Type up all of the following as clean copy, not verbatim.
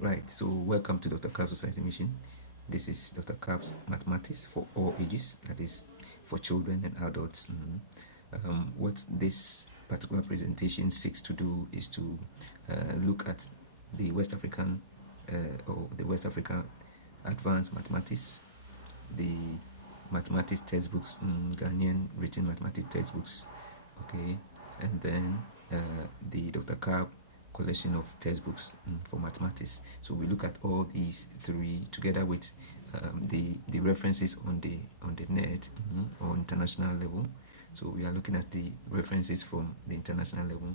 Right, so welcome to Dr. Kab's Society Mission. This is Dr. Kab's Mathematics for all ages, that is for children and adults. What this particular presentation seeks to do is to look at the West African or the West African Advanced Mathematics, the mathematics textbooks, Ghanaian written mathematics textbooks, okay, and then the Dr. Kab collection of textbooks for mathematics. So we look at all these three together with the references on the net or international level. So we are looking at the references from the international level,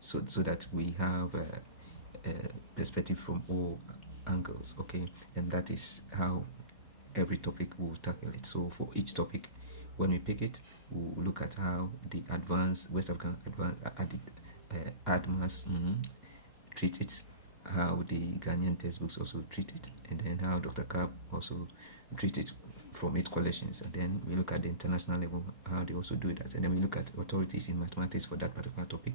so that we have a perspective from all angles, okay, and that is how every topic will tackle it. So for each topic, when we pick it, we'll look at how the advanced West African ADMAS treat it, how the Ghanaian textbooks also treat it, and then how Dr. Kab also treat it from its collections. And then we look at the international level, how they also do that, and then we look at authorities in mathematics for that particular topic,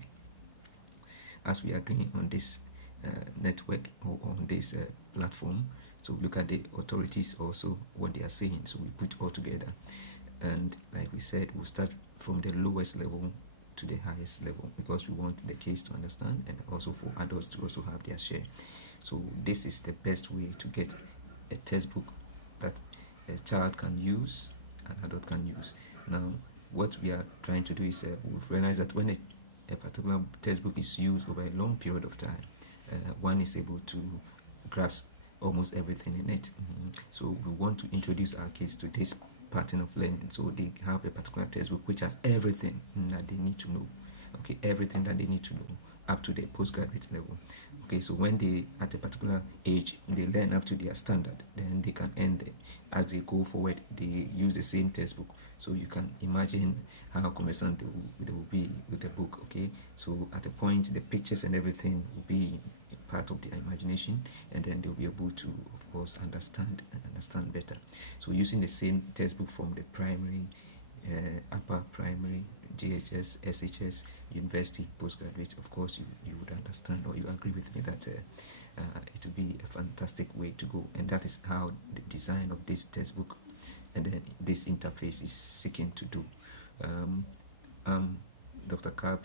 as we are doing on this network or on this platform. So we look at the authorities also, what they are saying, so we put all together. And like we said, we'll start from the lowest level to the highest level, because we want the kids to understand and also for adults to also have their share. So this is the best way to get a textbook that a child can use, an adult can use. Now, what we are trying to do is we've realized that when a particular textbook is used over a long period of time, one is able to grasp almost everything in it. So we want to introduce our kids to this pattern of learning, so they have a particular textbook which has everything that they need to know, okay, everything that they need to know up to the postgraduate level. Okay, so when they at a particular age they learn up to their standard, then they can end there. As they go forward, they use the same textbook, so you can imagine how conversant they will be with the book. Okay, so at a point the pictures and everything will be part of their imagination, and then they'll be able to, of course, understand better. So using the same textbook from the primary, upper primary, GHS, SHS, university, postgraduate, of course you would understand, or you agree with me that it would be a fantastic way to go. And that is how the design of this textbook and then this interface is seeking to do. Dr. Kab,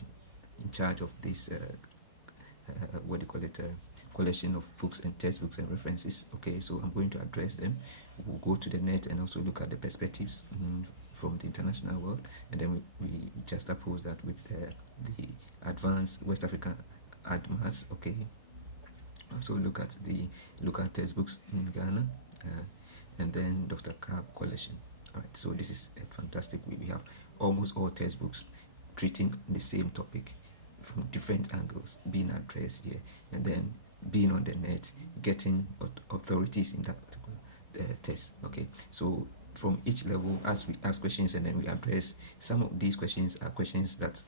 in charge of this collection of books and textbooks and references. Okay, so I'm going to address them. We'll go to the net and also look at the perspectives from the international world, and then we just oppose that with the advanced West African ADMAS. Okay, also look at the local textbooks in Ghana, and then Dr. Kab collection. All right, so this is a fantastic way. We have almost all textbooks treating the same topic from different angles being addressed here, and then being on the net, getting authorities in that particular test. Okay, so from each level, as we ask questions and then we address, some of these questions are questions that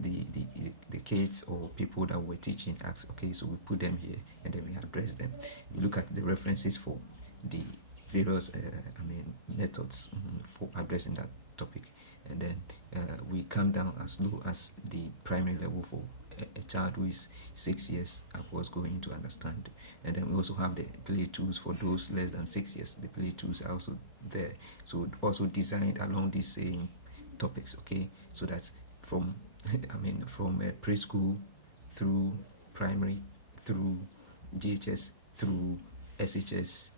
the kids or people that we're teaching ask. Okay, so we put them here and then we address them. We look at the references for the various methods for addressing that topic, and then we come down as low as the primary level for a child who is 6 years upwards going to understand. And then we also have the play tools for those less than 6 years. The play tools are also there, so also designed along these same topics. Okay, so that from from preschool through primary, through GHS, through SHS,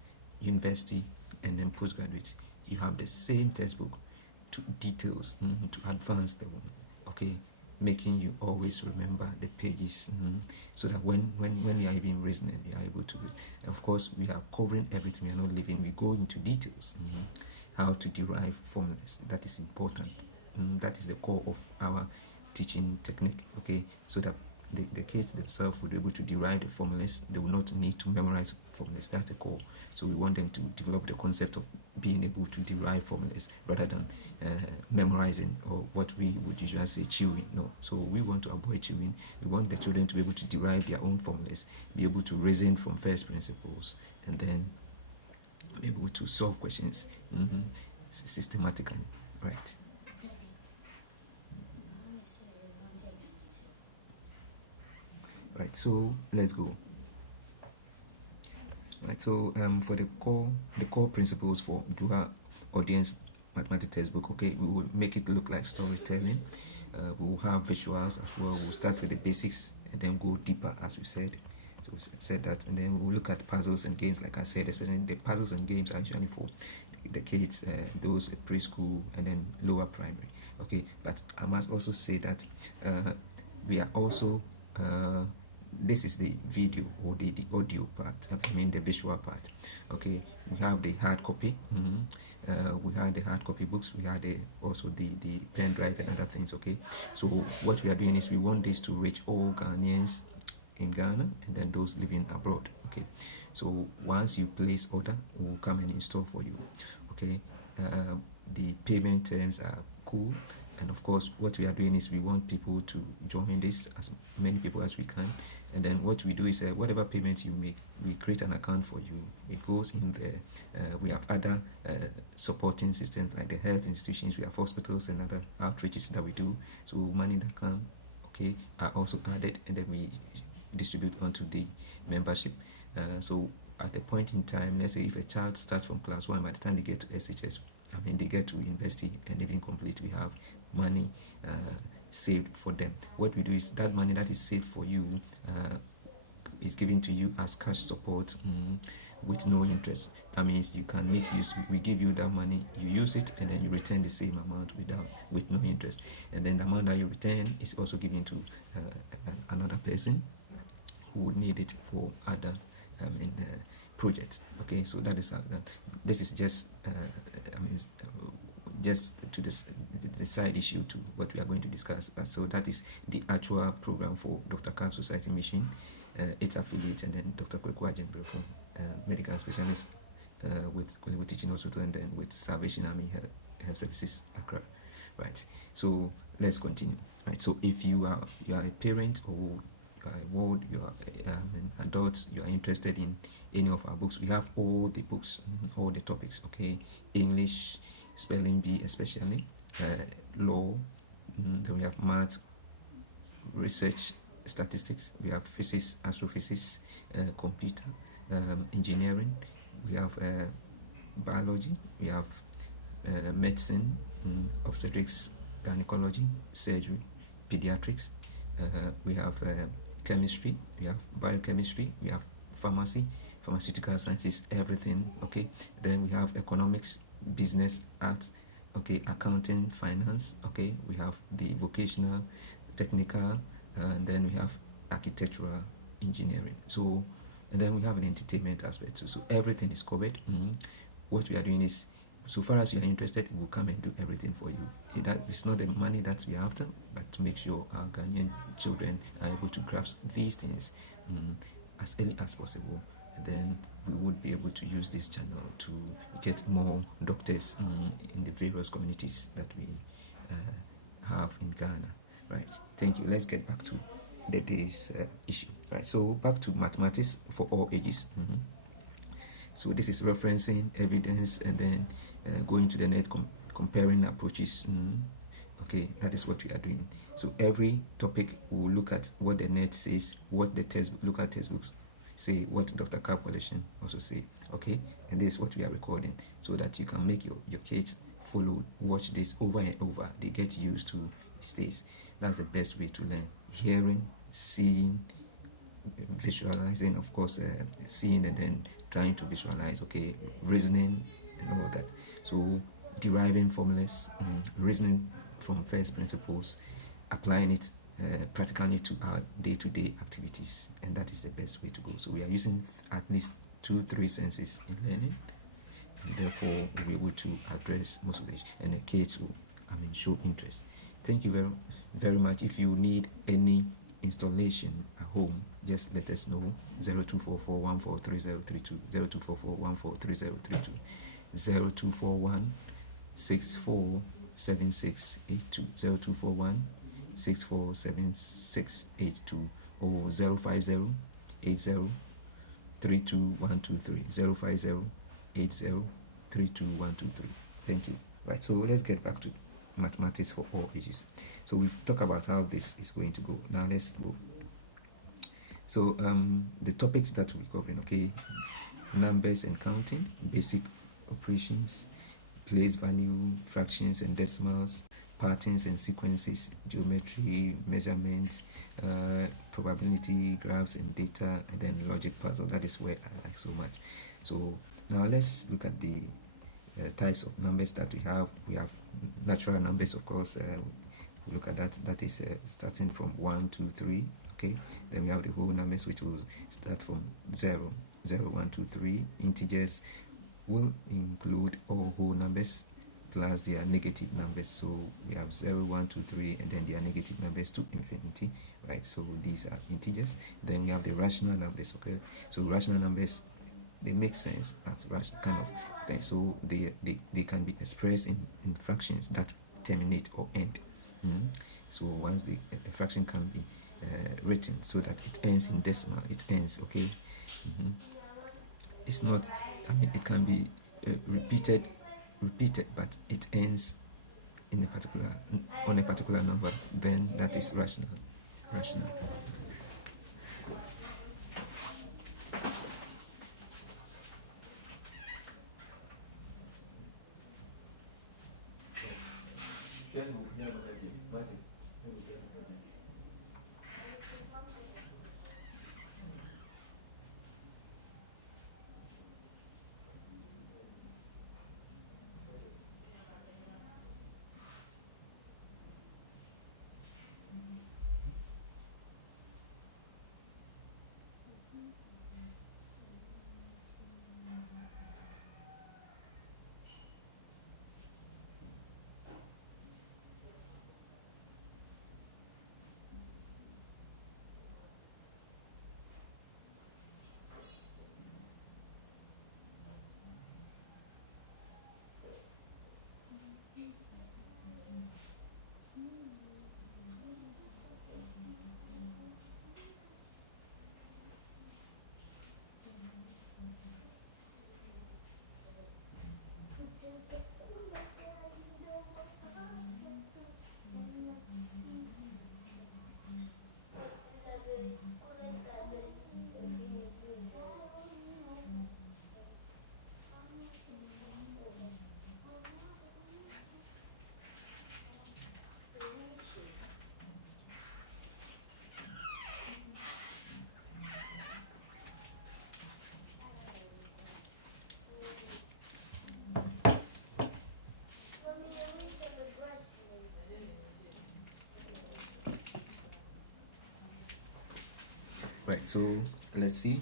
university, and then postgraduate, you have the same textbook to details to advance level. Okay, making you always remember the pages, so that when you are even reasoning, you are able to read. And of course, we are covering everything. We are not leaving. We go into details, how to derive formulas. That is important. That is the core of our teaching technique. Okay, so that the kids themselves will be able to derive the formulas. They will not need to memorize formulas. That's the core. So we want them to develop the concept of being able to derive formulas rather than memorizing, or what we would usually say chewing. No. So we want to avoid chewing. We want the children to be able to derive their own formulas, be able to reason from first principles, and then be able to solve questions systematically. Right. Right, so let's go. Right. So for the core principles for dual audience mathematics textbook, okay, we will make it look like storytelling. We will have visuals as well. We'll start with the basics and then go deeper, as we said. So we said that, and then we'll look at puzzles and games, like I said, especially the puzzles and games are usually for the kids, those preschool and then lower primary. Okay, but I must also say that we are also this is the video or the audio part, I mean the visual part. Okay, we have the hard copy. We had the hard copy books, we had also the pen drive and other things. Okay, so what we are doing is we want this to reach all Ghanaians in Ghana and then those living abroad. Okay, so once you place order, we'll come and install for you. Okay, the payment terms are cool, and of course what we are doing is we want people to join this, as many people as we can, and then what we do is whatever payment you make, we create an account for you. It goes in there. We have other supporting systems like the health institutions, we have hospitals and other outreaches that we do, so money that come, okay, are also added, and then we distribute onto the membership. So at a point in time, let's say if a child starts from class 1, by the time they get to SHS, I mean they get to university and even complete, we have money saved for them. What we do is that money that is saved for you is given to you as cash support with no interest. That means you can make use, we give you that money, you use it, and then you return the same amount with no interest. And then the amount that you return is also given to another person who would need it for other projects. Okay, so that is this is just just to the side issue to what we are going to discuss. So that is the actual program for Dr. Kab Society Mission, its affiliates, and then Dr. Kweku Ajembre from medical specialist with clinical teaching also, and then with Salvation Army Health Services Accra. Right. So let's continue. Right. So if you are a parent or you are a ward, you are an adult, you are interested in any of our books, we have all the books, all the topics. Okay, English, spelling bee especially, law, then we have math, research, statistics, we have physics, astrophysics, computer, engineering, we have biology, we have medicine, obstetrics, gynecology, surgery, pediatrics, we have chemistry, we have biochemistry, we have pharmacy, pharmaceutical sciences, everything. Okay, then we have economics, business, arts, okay, accounting, finance. Okay, we have the vocational, technical, and then we have architectural, engineering. So, and then we have an entertainment aspect too. So everything is covered. What we are doing is, so far as you are interested, we'll come and do everything for you. It's not the money that we are after, but to make sure our Ghanaian children are able to grasp these things as early as possible. And then we would be able to use this channel to get more doctors in the various communities that we have in Ghana. Right. Thank you. Let's get back to the day's issue. Right. So back to mathematics for all ages. So this is referencing evidence and then going to the net, comparing approaches. Okay, that is what we are doing. So every topic will look at what the net says, what the look at textbooks say, what Dr. Kab collection also say. Okay, and this is what we are recording so that you can make your kids follow, watch this over and over. They get used to stays. That's the best way to learn. Hearing, seeing, visualizing, of course, seeing and then trying to visualize, okay, reasoning and all that. So deriving formulas, reasoning from first principles, applying it practically to our day-to-day activities, and that is the best way to go. So we are using at least 2-3 senses in learning, and therefore we'll be able to address most of the issues, and the kids will show interest. Thank you very, very much. If you need any installation at home, just let us know. 0244143032, 0244143032, 0241-647682, 0241-647682, or 050-80-32123, 050-80-32123. Thank you. Right, so let's get back to mathematics for all ages. So we've talked about how this is going to go. Now let's go. So the topics that we're covering, okay, numbers and counting, basic operations, place value, fractions and decimals, patterns and sequences, geometry, measurements, probability, graphs and data, and then logic puzzle. That is where I like so much. So now let's look at the types of numbers that we have. We have natural numbers, of course. We look at that. That is starting from 1, 2, 3. Okay. Then we have the whole numbers, which will start from 0, 0, 1, 2, 3. Integers will include all whole numbers plus their negative numbers. So we have 0, 1, 2, 3, and then their negative numbers to infinity, right? So these are integers. Then we have the rational numbers. Okay. So rational numbers, they make sense as kind of thing. So they can be expressed in fractions that terminate or end. So once a fraction can be written so that it ends in decimal, it ends. Okay. It's not, I mean, it can be repeated, but it ends in a particular, on a particular number. Then that is rational. Right, so let's see.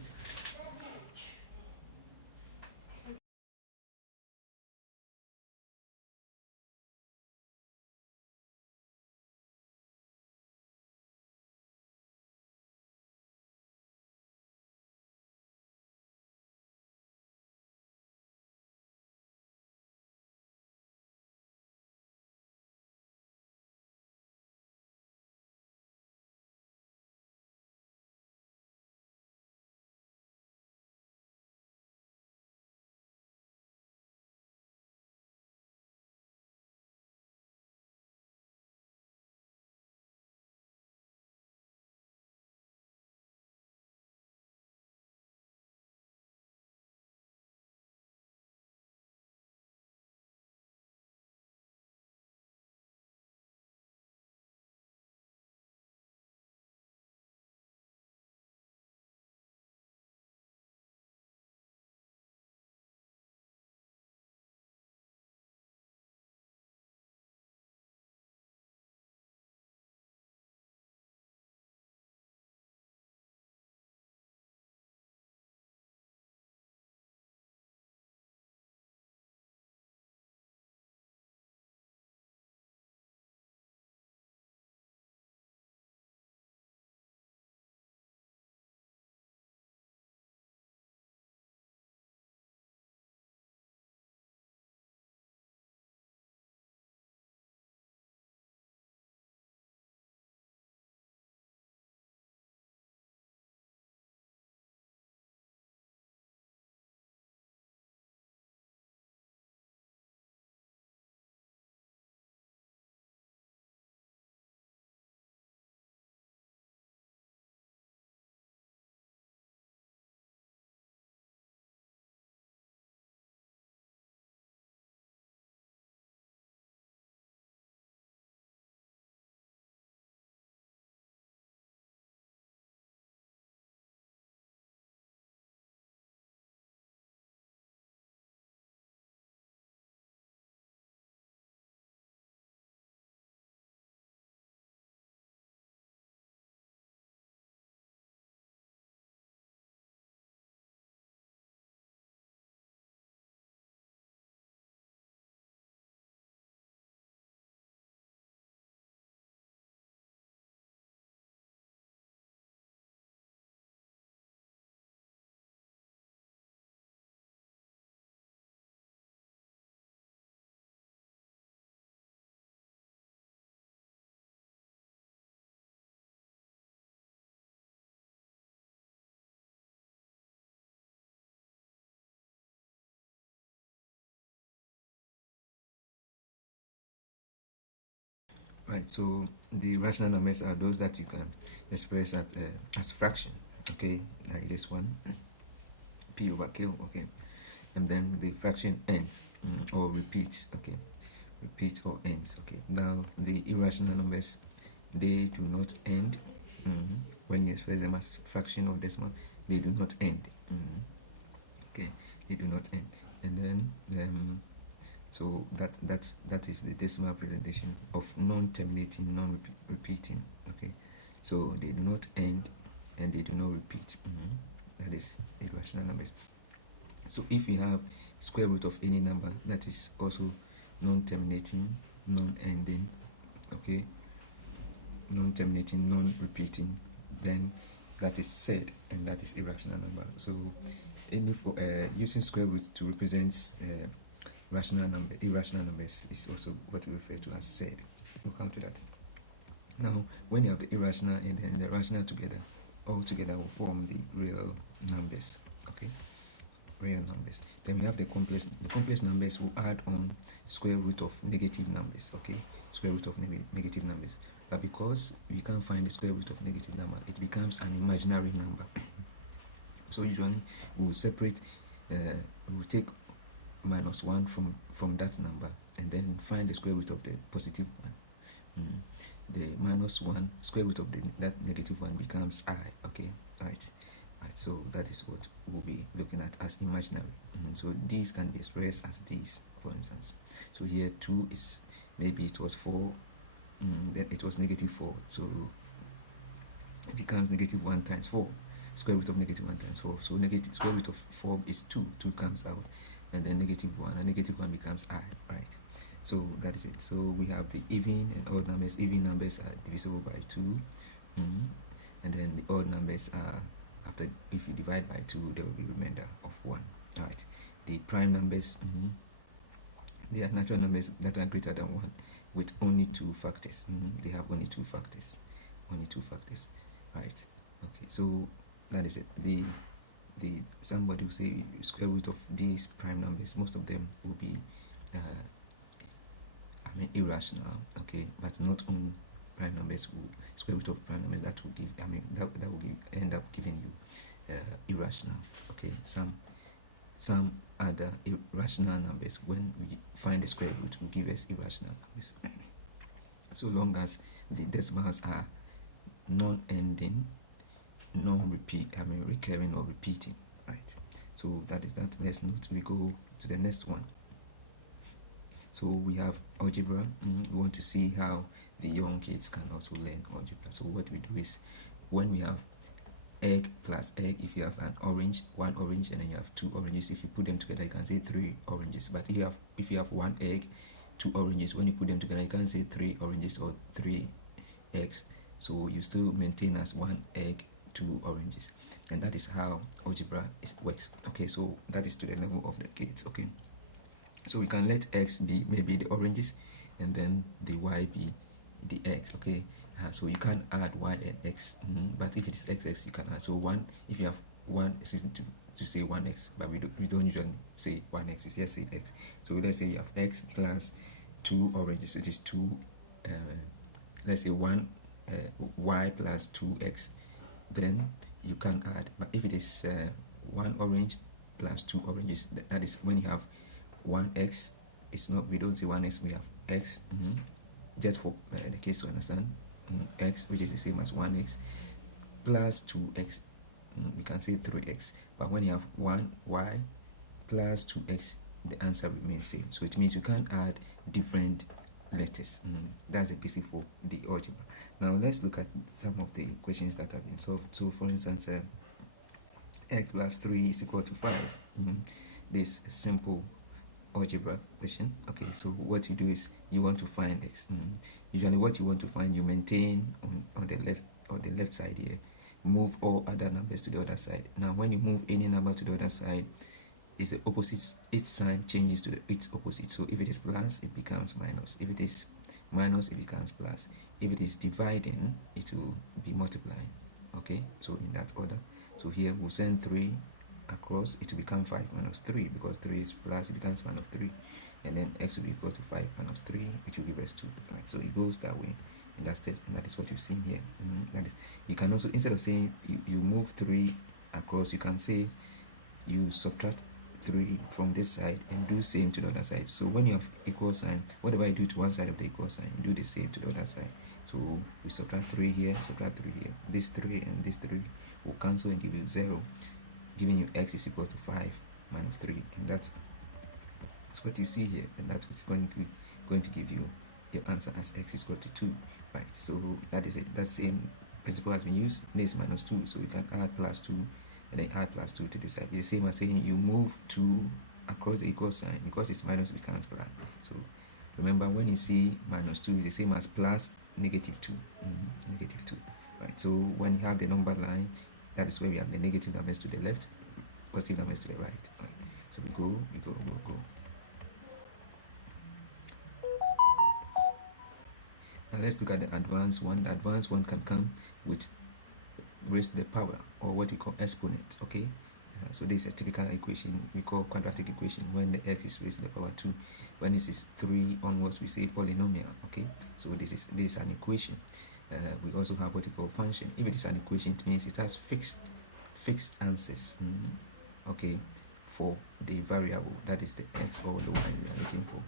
Right, so the rational numbers are those that you can express as fraction, okay, like this one, p over q, okay, and then the fraction ends or repeats, okay, repeats or ends, okay. Now the irrational numbers, they do not end when you express them as fraction or decimal. They do not end, okay, they do not end, and then so that is the decimal presentation of non-terminating, non-repeating, okay. So they do not end and they do not repeat. That is irrational numbers. So if you have square root of any number that is also non-terminating, non-ending, okay, non-terminating, non-repeating, then that is said, and that is irrational number. So any using square root to represent irrational numbers is also what we refer to as said. We'll come to that. Now, when you have the irrational and then the rational together, all together will form the real numbers, okay, real numbers. Then we have the complex. The complex numbers will add on square root of negative numbers, okay, square root of negative numbers. But because we can't find the square root of negative number, it becomes an imaginary number. So usually we will separate, we will take -1 from that number and then find the square root of the positive one. The -1 square root of that negative one becomes I, okay, right. So that is what we'll be looking at as imaginary. So these can be expressed as these, for instance. So here 2 is, maybe it was 4, then it was -4, so it becomes -1 times 4, square root of -1 times 4. So negative square root of 4 is 2 comes out, and then -1, and -1 becomes I, right. So that is it. So we have the even and odd numbers. Even numbers are divisible by 2, and then the odd numbers are, after, if you divide by 2, there will be remainder of 1, right. The prime numbers, they are natural numbers that are greater than 1 with only 2 factors. They have only 2 factors, right. Okay, so that is it. Somebody will say square root of these prime numbers, most of them will be irrational, okay, but not on prime numbers. Square root of prime numbers, that will give, that will end up giving you irrational, okay. Some other irrational numbers, when we find the square root, will give us irrational numbers, so long as the decimals are non-ending, recurring or repeating, right. So that is that. Let's note, we go to the next one. So we have algebra. We want to see how the young kids can also learn algebra. So what we do is, when we have egg plus egg, if you have one orange and then you have 2 oranges, if you put them together you can say 3 oranges. But if you have 1 egg, 2 oranges, when you put them together you can't say 3 oranges or 3 eggs. So you still maintain as 1 egg, 2 oranges, and that is how algebra works, okay. So that is to the level of the kids, okay. So we can let x be maybe the oranges and then the y be the eggs, okay. So you can't add y and x, but if it is xx you can add. So 1, if you have 1, to say 1x, but we don't usually say 1x, we just say x. So let's say you have x plus 2 oranges, it is 2, let's say 1 y plus 2x, then you can add. But if it is 1 orange plus 2 oranges, that is when you have 1x. It's not, we don't say 1x, we have x, just for the case to understand, x, which is the same as 1x plus 2x, we can say 3x. But when you have 1y plus 2x, the answer remains same. So it means you can't add different letters. That's the basic for the algebra. Now let's look at some of the questions that have been solved. So for instance, x plus 3 is equal to 5. This simple algebra question. Okay, so what you do is you want to find x. Usually what you want to find, you maintain on the left side here, move all other numbers to the other side. Now when you move any number to the other side, is the opposite, its sign changes to its opposite. So if it is plus, it becomes minus. If it is minus, it becomes plus. If it is dividing, it will be multiplying. Okay, so in that order. So here we'll send 3 across, it will become 5 minus 3, because 3 is plus, it becomes minus 3. and then x will be equal to 5 minus 3, which will give us 2. Right, so it goes that way in that step, and that is what you've seen here. That is, you can also, instead of saying you move 3 across, you can say you subtract 3 from this side and do same to the other side. So when you have equal sign, whatever you do to one side of the equal sign, you do the same to the other side. So we subtract 3 here, subtract 3 here. This 3 and this 3 will cancel and give you 0, giving you x is equal to 5 minus 3, and that's what you see here, and that is going to give you your answer as x is equal to 2. Right, so that is it. That same principle has been used. This minus 2, so you can add plus 2 and then add plus 2 to the side. It's the same as saying you move 2 across the equal sign. Because it's minus, it becomes plus. So remember, when you see minus 2, it's the same as plus negative 2. Negative 2. Right, so when you have the number line, that is where we have the negative numbers to the left, positive numbers to the right. Right. So we go. Now let's look at the advanced one. The advanced one can come with raised to the power, or what we call exponent. Okay, so this is a typical equation we call quadratic equation. When the x is raised to the power 2, when this is 3 onwards, we say polynomial. Okay, so this is an equation. We also have what we call function. If it is an equation, it means it has fixed answers. Okay, for the variable, that is the x or the y we are looking for.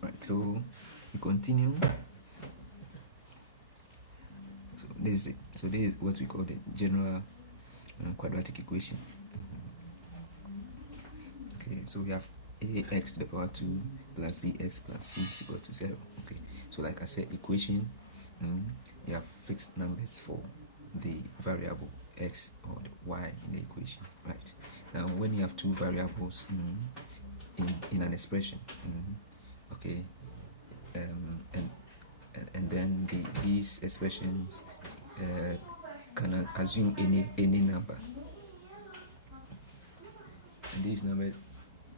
Right, so we continue. So this is it. So this is what we call the general quadratic equation. Okay, so we have ax to the power 2 plus bx plus c is equal to 0. Okay, so like I said, equation, you have fixed numbers for the variable x or the y in the equation. Right, now when you have two variables in an expression, okay, and then these expressions can assume any number. And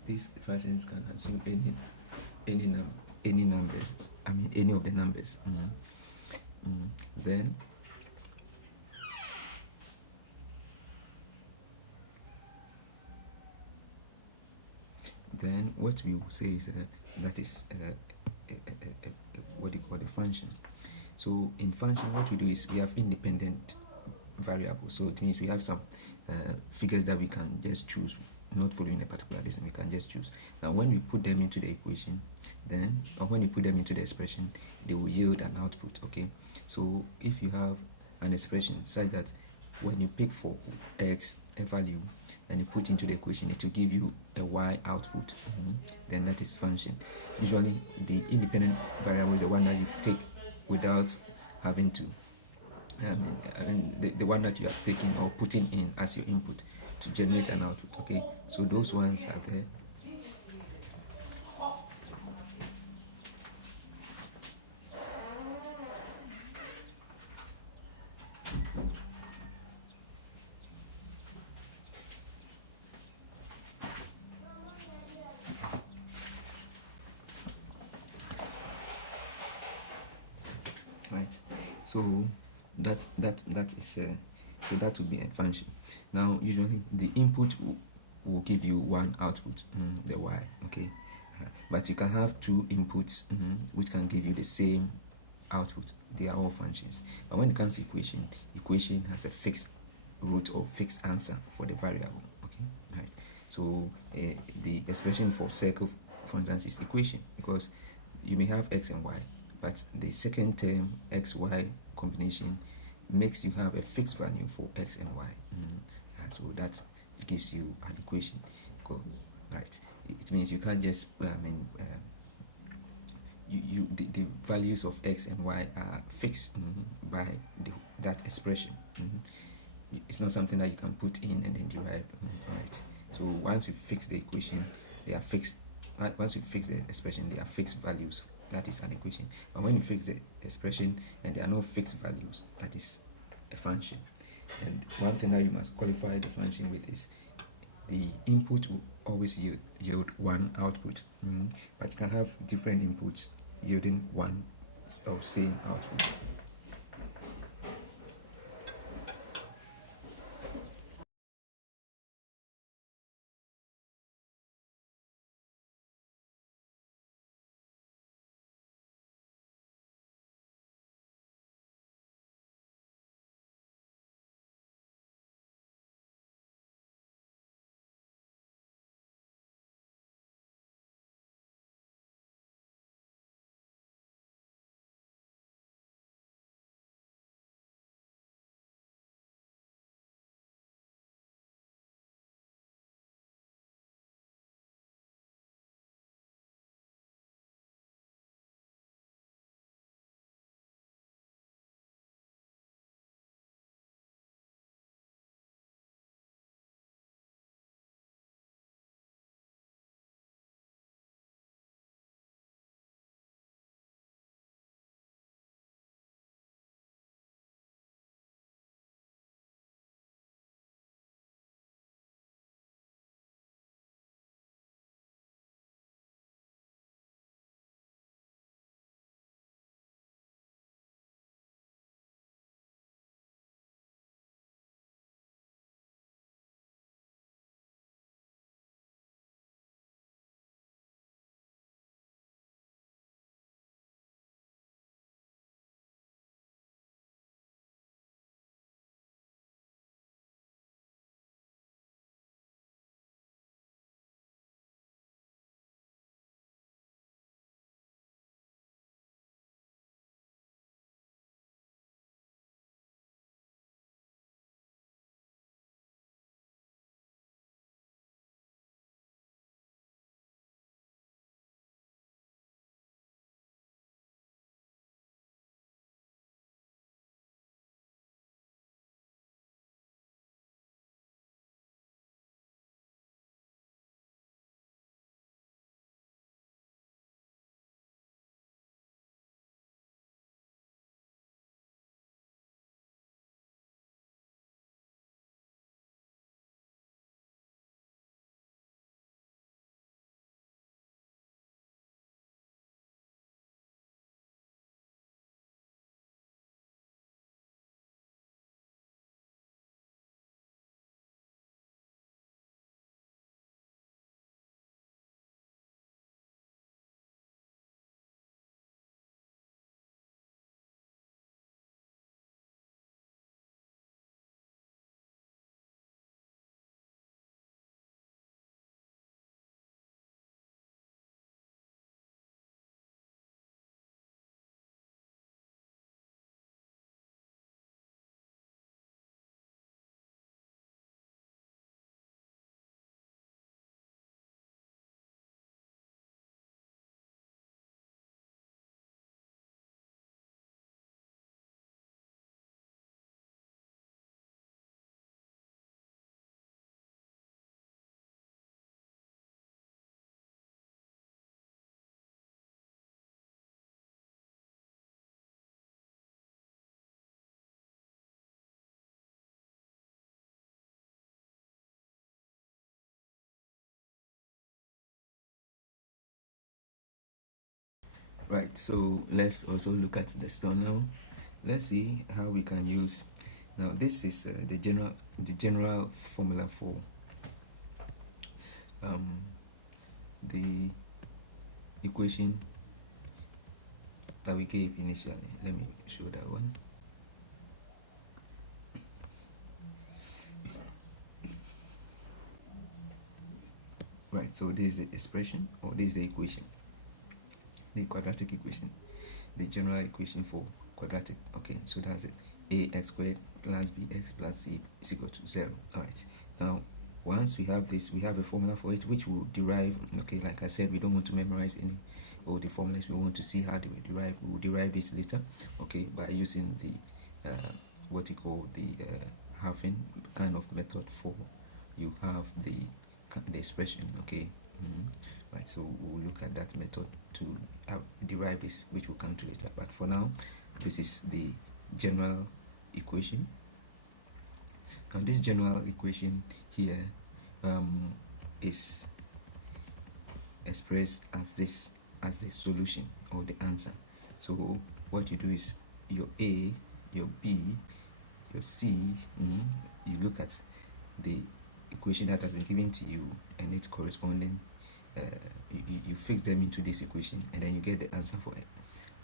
these functions can assume any numbers. I mean any of the numbers. Then what we will say is that is what you call the function. So in function, what we do is we have independent variables. So it means we have some figures that we can just choose, not following a particular distance. We can just choose. Now when we put them into the equation, or when you put them into the expression, they will yield an output. Okay, so if you have an expression such that when you pick for x a value and you put into the equation, it will give you a y output, then that is function. Usually the independent variable is the one that you take without having to the one that you are taking or putting in as your input to generate an output. Okay, so those ones are there. Right, so that is so that will be a function. Now usually the input will give you one output, the y. Okay, but you can have two inputs which can give you the same output. They are all functions. But when it comes to equation has a fixed root or fixed answer for the variable. Okay, right, so the expression for circle, for instance, is equation, because you may have x and y, but the second term x-y combination makes you have a fixed value for x and y. So that gives you an equation. Cool. Right, it means you can't just the values of x and y are fixed by that expression. It's not something that you can put in and then derive. Right, so once you fix the equation, they are fixed. Once you fix the expression, they are fixed values. That is an equation. But when you fix the expression and there are no fixed values, that is a function. And one thing that you must qualify the function with is the input will always yield one output, but you can have different inputs yielding one or same output. Right, so let's also look at the store now. Let's see how we can use. Now this is the general formula for the equation that we gave initially. Let me show that one. Right, so this is the expression, or this is the equation, the quadratic equation, the general equation for quadratic. Okay, so that's it. Ax squared plus bx plus c is equal to 0. All right, now once we have this, we have a formula for it which will derive. Okay, like I said, we don't want to memorize any all the formulas. We want to see how they were derived. We will derive this later, okay, by using the what you call the halving kind of method. For you have the expression, okay. Right, so we'll look at that method to derive this, which will come to later. But for now, this is the general equation Now this general equation here is expressed as the solution or the answer. So what you do is your A, your B, your C, you look at the equation that has been given to you and its corresponding, you fix them into this equation and then you get the answer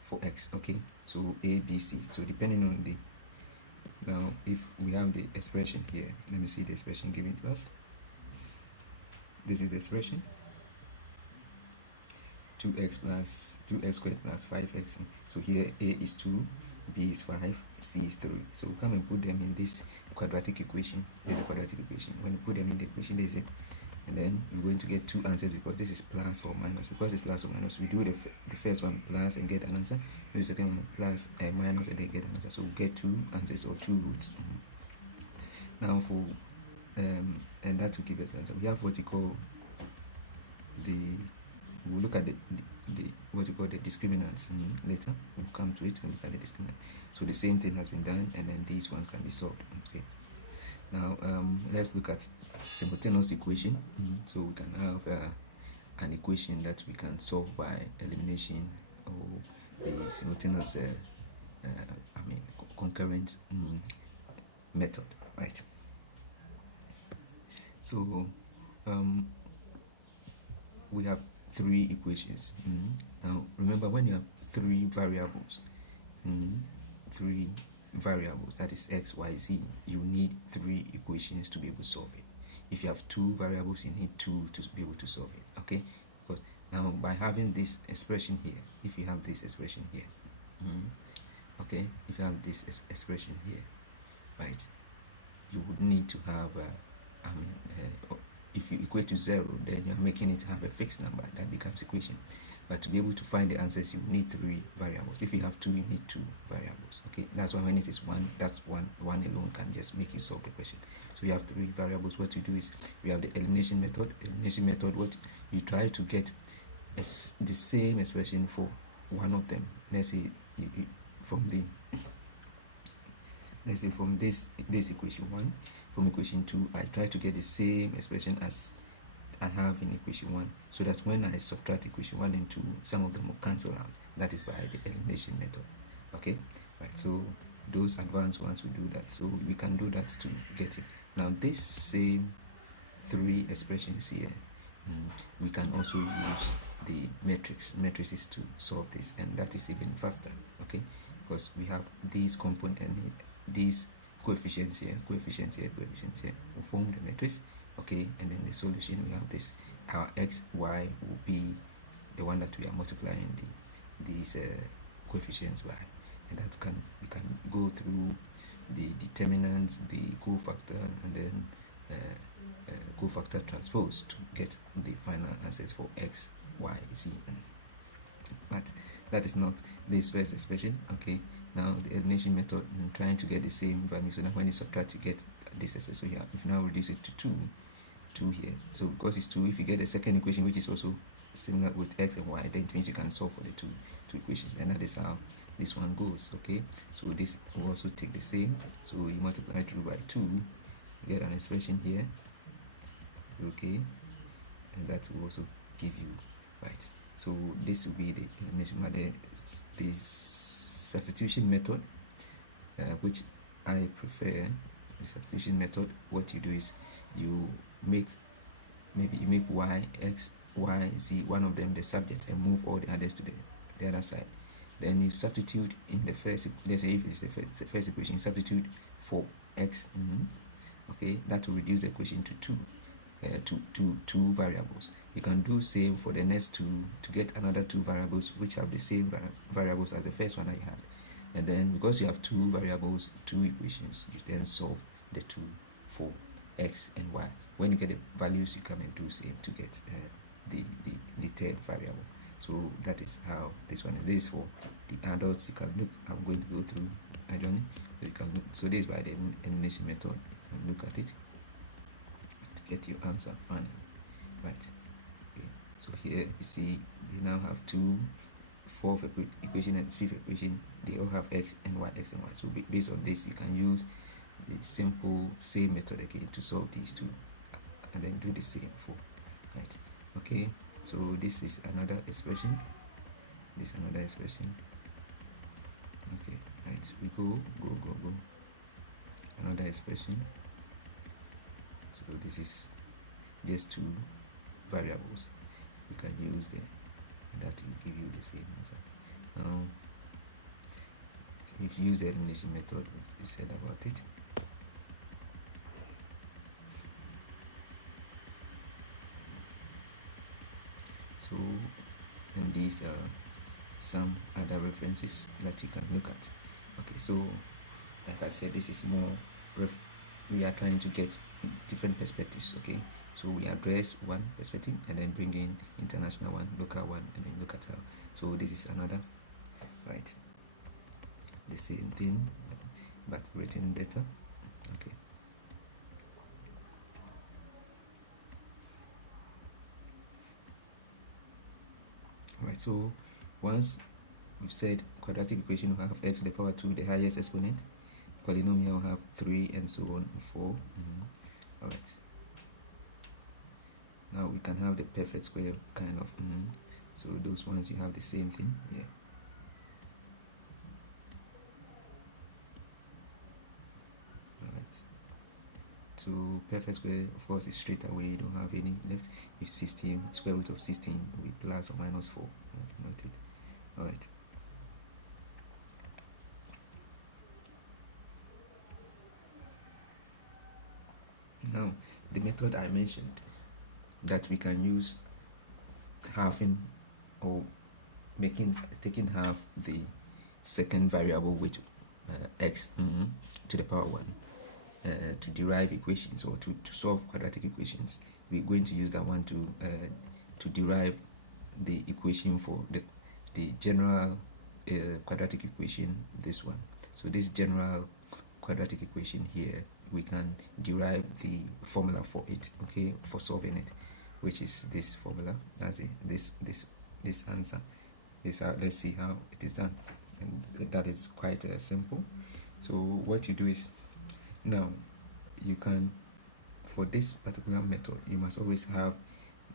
for X. Okay, so A, B, C. So depending on the, now if we have the expression here, let me see the expression given to us. This is the expression 2x squared plus 5x. So here A is 2, B is 5, C is 3. So we come and put them in this quadratic equation. There's a quadratic equation. When you put them in the equation, there's it. And then you're going to get two answers because this is plus or minus. Because it's plus or minus, we do the first one plus and get an answer. Do the second one plus and minus and then get an answer. So we get two answers or two roots. Now for and that will give us the answer. We have what you call we'll look at the what you call the discriminants later. We'll come to it. We'll look at the discriminant. So the same thing has been done, and then these ones can be solved. Okay. Now let's look at simultaneous equation. So we can have an equation that we can solve by elimination, or the simultaneous concurrent method, right? So we have three equations. Now remember, when you have three variables, that is x, y, z, you need three equations to be able to solve it. If you have two variables, you need two to be able to solve it. Okay, because now by having this expression here, if you have this expression here, okay, if you have this expression here, right, you would need to have if you equate to 0, then you're making it have a fixed number. That becomes equation. But to be able to find the answers, you need three variables. If you have two, you need two variables. Okay, that's why when it is one, that's one alone can just make you solve the question. So you have three variables. What you do is we have the elimination method. Elimination method, what you try to get is the same expression for one of them. Let's say from this equation 1, from equation 2, I try to get the same expression as I have in equation 1, so that when I subtract equation 1 and 2, some of them will cancel out. That is by the elimination method. Okay, right? So those advanced ones will do that. So we can do that to get it. Now this same three expressions here, we can also use the matrices to solve this, and that is even faster. Okay, because we have these components and these coefficients here, will form the matrix. Okay, and then the solution, we have this, our x, y will be the one that we are multiplying these coefficients by, and that we can go through the determinants, the cofactor, and then cofactor transpose to get the final answers for x, y, z. But that is not this first expression. Okay, now the elimination method, trying to get the same value, so now when you subtract, you get this expression. So here, if you now reduce it to 2 here, so because it's 2, if you get the second equation which is also similar with x and y, then it means you can solve for the two equations, and that is how this one goes. Okay, so this will also take the same, so you multiply through by 2, you get an expression here. Okay, and that will also give you, right? So this will be the elimination method. The substitution method, which I prefer, the substitution method, what you do is you make y, x, y, z, one of them the subject, and move all the others to the other side. Then you substitute in the first, let's say if it's the first equation, you substitute for x. Okay, that will reduce the equation to two variables. You can do same for the next two to get another two variables which have the same variables as the first one I had. And then because you have two variables, two equations, you then solve the two for x and y. When you get the values, you come and do same to get the third variable. So that is how this one is. This is for the adults. You can look, I'm going to go through my journey. You can look, so this is by the elimination method. You can look at it to get your answer finally. Right. Okay. So here you see they now have fourth equation and fifth equation. They all have x and y, So based on this, you can use the simple same method again to solve these two, and then do the same for right. Okay, so this is another expression, this another expression. Okay, right, we go another expression. So this is just two variables you can use there, and that will give you the same answer. Now if you use the elimination method, what we said about it. So, and these are some other references that you can look at. Okay, so like I said, this is more we are trying to get different perspectives. Okay, so we address one perspective and then bring in international one, local one, and then look at how. So this is another, right, the same thing but written better. Okay, right, so once we've said quadratic equation will have x to the power 2, the highest exponent, polynomial will have 3, and so on, 4. All right, now we can have the perfect square kind of. So those ones you have the same thing. Yeah, all right, so perfect square of course is straight away, you don't have any left. If 16, square root of 16 will be plus or minus 4. Not it. All right, now the method I mentioned that we can use halving or taking half the second variable with x to the power 1 to derive equations or to solve quadratic equations. We're going to use that one to derive the equation for the general quadratic equation, this one. So this general quadratic equation here, we can derive the formula for it, okay, for solving it, which is this formula. That's it, this answer. Let's see how it is done, and that is quite simple. So what you do is, now you can, for this particular method, you must always have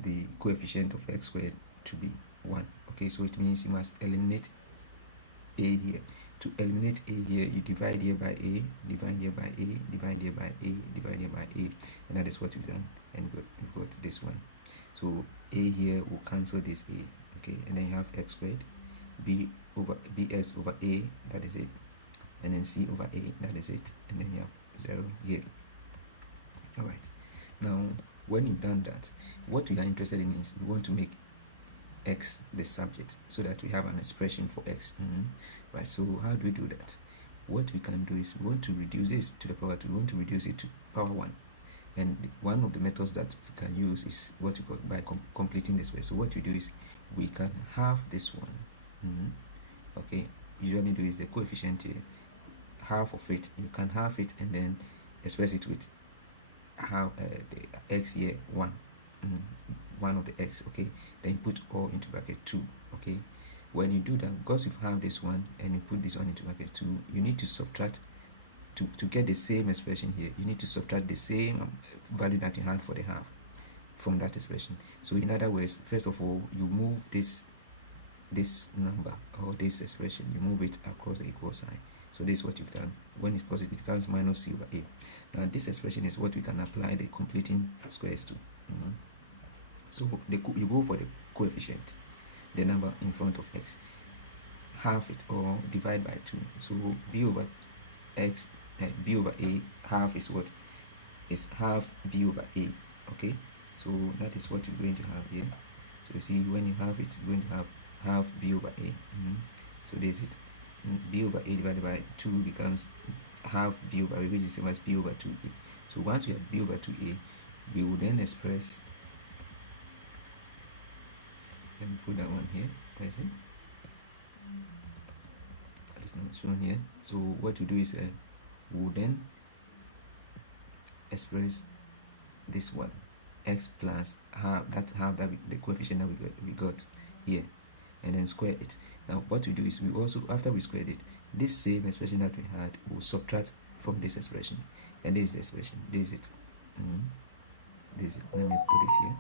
the coefficient of x squared to be 1. Okay, so it means you must eliminate a here. To eliminate a here, you divide here by a, divide here by a, divide here by a, divide here by a, and that is what you've done, and we got this one. So a here will cancel this a, okay, and then you have x squared, b over bs over a, that is it, and then c over a, that is it, and then you have 0 here. All right, now when you've done that, what we are interested in is we want to make x the subject so that we have an expression for x. Right, so how do we do that? What we can do is we want to reduce this to the power 2, we want to reduce it to power 1, and one of the methods that we can use is what we call by completing this way. So what we do is we can halve this one. Okay, usually do is the coefficient here, half of it, you can halve it and then express it with half the x here, 1 of the x, okay, then put all into bracket 2. Okay, when you do that, because you have this one and you put this one into bracket 2, you need to subtract to get the same expression here. You need to subtract the same value that you had for the half from that expression. So in other words, first of all, you move this number or this expression, you move it across the equal sign. So this is what you've done. When it's positive, it becomes minus c over a. Now this expression is what we can apply the completing squares to. So you go for the coefficient, the number in front of x, half it or divide by 2. So b over x, b over a, half is what? Is half b over a. Okay, so that is what you're going to have here. So you see, when you have it, you're going to have half b over a. So there's it. B over a divided by 2 becomes half b over a, which is the same as b over 2a. So once we have b over 2a, we will then express, let me put that one here, where is it? That is not shown here. So what we do is we will then express this one, x plus half that the coefficient that we got here, and then square it. Now what we do is we also, after we squared it, this same expression that we had, we'll subtract from this expression, and this is the expression. This is it. This is it. Let me put it here.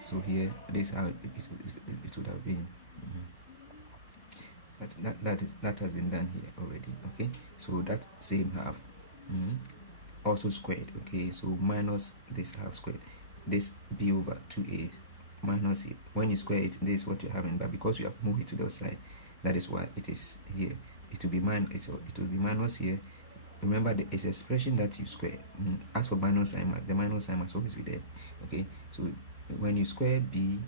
So here, this is how it would have been. But that has been done here already. Okay, so that same half also squared. Okay, so minus this half squared, this b over 2a minus it. When you square it, this is what you're having, but because you have moved it to the side, that is why it is here. It will be minus here. Remember, it's expression that you square. As for minus sign, the minus sign must always be there. Okay, so when you square b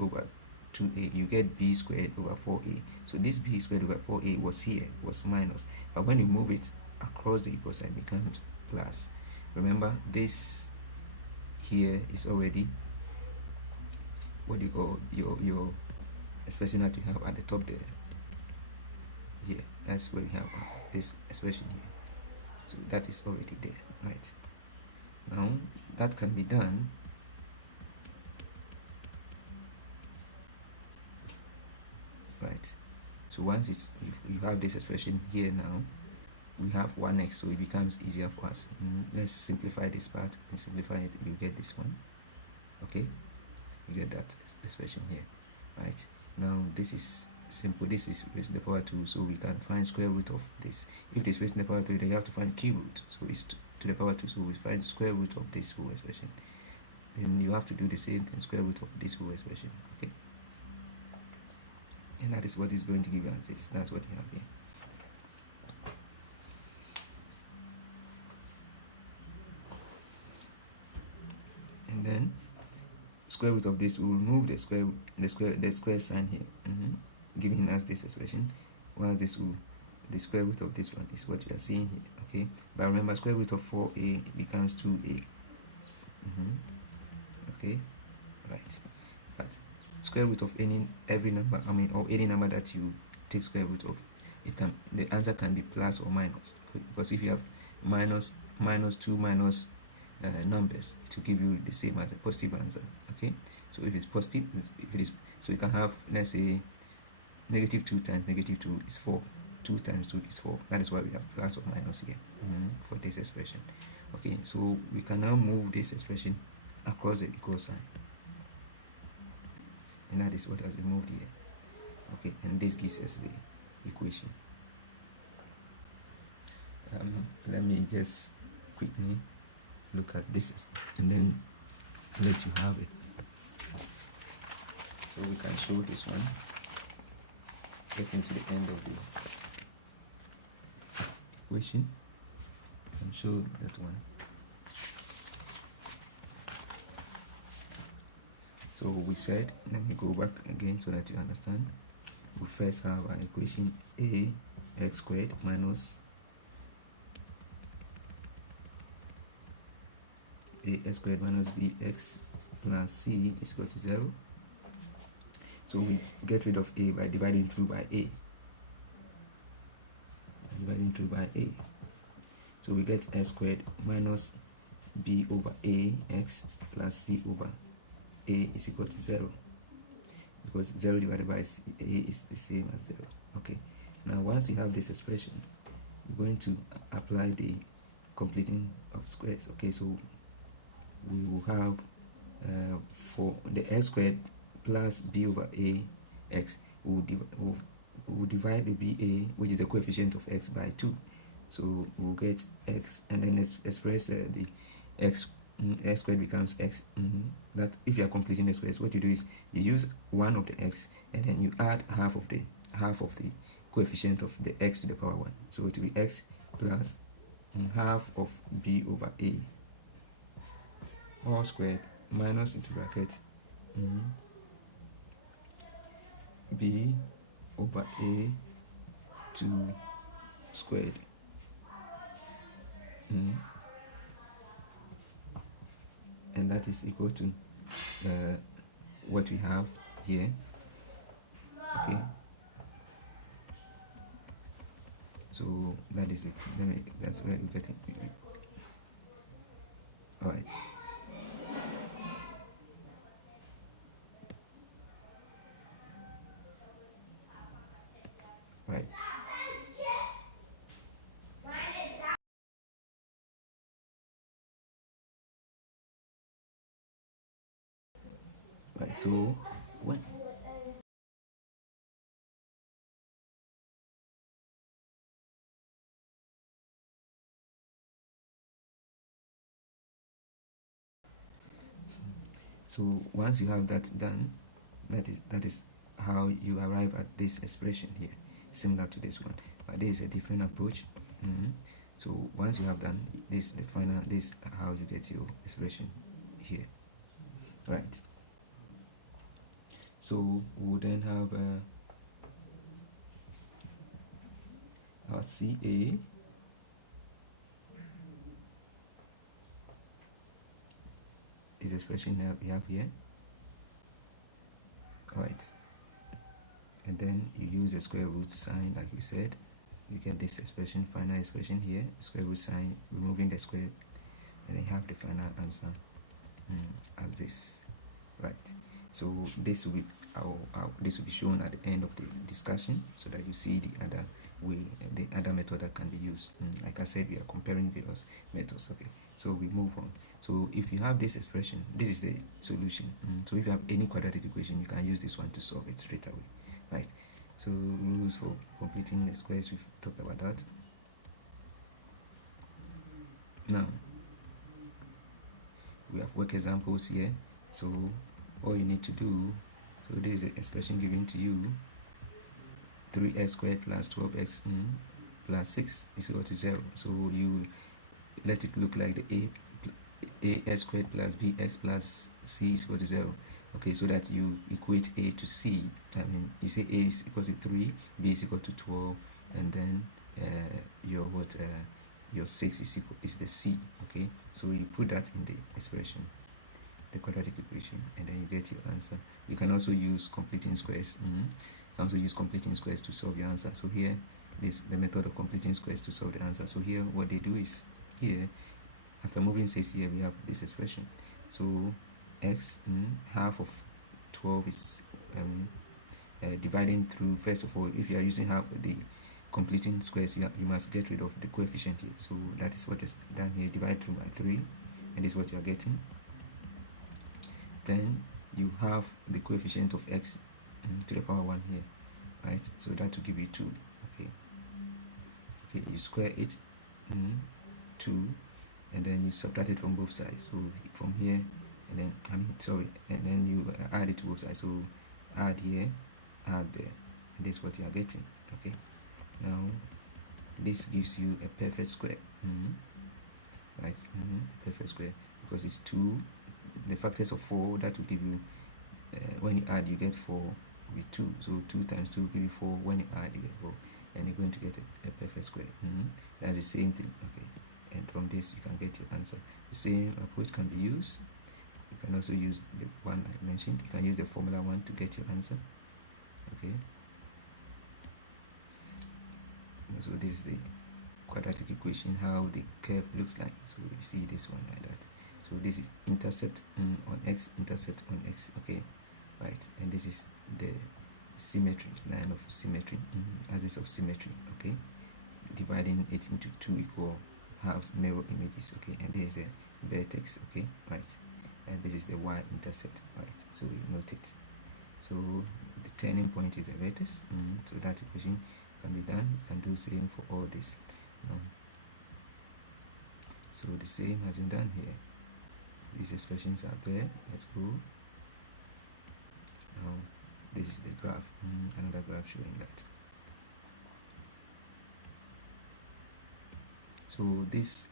over 2a, you get b squared over 4a. So this b squared over 4a was here, was minus, but when you move it across the equal sign, it becomes plus. Remember, this here is already what you call your expression that you have at the top there. Here, that's where we have this expression here. So that is already there, right? Now that can be done right. So once it's you have this expression here, now we have 1x, so it becomes easier for us. Let's simplify this part and simplify it. You get this one. Okay, you get that expression here, right? Now this is simple. This is raised to the power 2, so we can find square root of this. If this raised to the power 3, then you have to find cube root, so it's to the power 2, so we find square root of this whole expression. Then you have to do the same thing, square root of this whole expression. Okay, and that is what is going to give us this. That's what you have here. And then square root of this, we will remove the square sign here, giving us this expression. While this will, the square root of this one is what we are seeing here. Okay, but remember, square root of 4a becomes 2a. Okay, right. But square root of every number, or any number that you take square root of, the answer can be plus or minus. Because if you have minus 2 minus numbers, it will give you the same as a positive answer. Okay, so if it's positive, so you can have, let's say, negative 2 times negative 2 is 4. 2 times 2 is 4. That is why we have plus or minus here for this expression. Okay, so we can now move this expression across the equal sign, and that is what has been moved here. Okay, and this gives us the equation. Let me just quickly look at this and then let you have it, so we can show this one, getting to the end of the equation, and show that one. So we said, let me go back again so that you understand. We first have our equation a x squared minus a squared minus bx plus c is equal to 0. So we get rid of a by dividing through by a. So we get x squared minus b over a x plus c over a is equal to 0, because 0 divided by a is the same as 0. Okay, now once we have this expression, we're going to apply the completing of squares. Okay, so we will have for the x squared plus b over a x, we will divide the ba, which is the coefficient of x, by 2. So we'll get x, and then express the x squared becomes x. That if you are completing the squares, what you do is you use one of the x, and then you add half of the coefficient of the x to the power 1. So it will be x plus half of b over a, all squared, minus into bracket b over a 2 squared. And that is equal to what we have here. Okay, so that is it. That's where you get it. All right. right? Right, so when so once you have that done, that is how you arrive at this expression here, similar to this one, but there is a different approach. So once you have done this, the final, this how you get your expression here, right? So we'll then have our CA is the expression that we have here, right? And then you use the square root sign, like we said, you get this expression, final expression here, square root sign, removing the square, and then you have the final answer as this, right? So this will be this will be shown at the end of the discussion, so that you see the other way, the other method that can be used. Like I said, we are comparing various methods. Okay, so we move on. So if you have this expression, this is the solution. So if you have any quadratic equation, you can use this one to solve it straight away, right? So rules for completing the squares, we've talked about that. Now we have work examples here. So all you need to do, so this is the expression given to you, 3x squared plus 12x plus 6 is equal to 0. So you let it look like the as squared plus bs plus c is equal to 0. Okay, so that you equate a to c. I mean, you say a is equal to 3, b is equal to 12, and then your your 6 is the c. Okay, so you put that in the expression, the quadratic equation, and then you get your answer. You can also use completing squares. You can also use completing squares to solve your answer. So here, this the method of completing squares to solve the answer. So here, what they do is, here, after moving 6 here, we have this expression. So x half of 12 is dividing through, first of all, if you are using half the completing squares, you must get rid of the coefficient here. So that is what is done here, divide through by 3, and this is what you are getting. Then you have the coefficient of x to the power 1 here, right? So that will give you 2. Okay, you square it, 2, and then you subtract it from both sides. So from here, and then and then you add it to both sides. So add here, add there, and this is what you are getting. Okay, now this gives you a perfect square, right? A perfect square, because it's 2, the factors of 4, that will give you, when you add, you get 4 with 2. So 2 times 2 will give you 4. When you add, you get 4, and you're going to get a perfect square. That's the same thing. Okay, and from this you can get your answer. The same approach can be used. You can also use the one I mentioned. You can use the formula one to get your answer. Okay, so this is the quadratic equation, how the curve looks like. So you see this one like that. So this is intercept on x, intercept on x. Okay, right, and this is the symmetry, line of symmetry, axis of symmetry. Okay, dividing it into 2 equal halves, mirror images. Okay, and this is the vertex. Okay, right, and this is the y-intercept. Right, so we note it. So the turning point is the vertex. So that equation can be done. You can do same for all this. So the same has been done here. These expressions are there. Let's go. Now this is the graph, another graph showing that. So this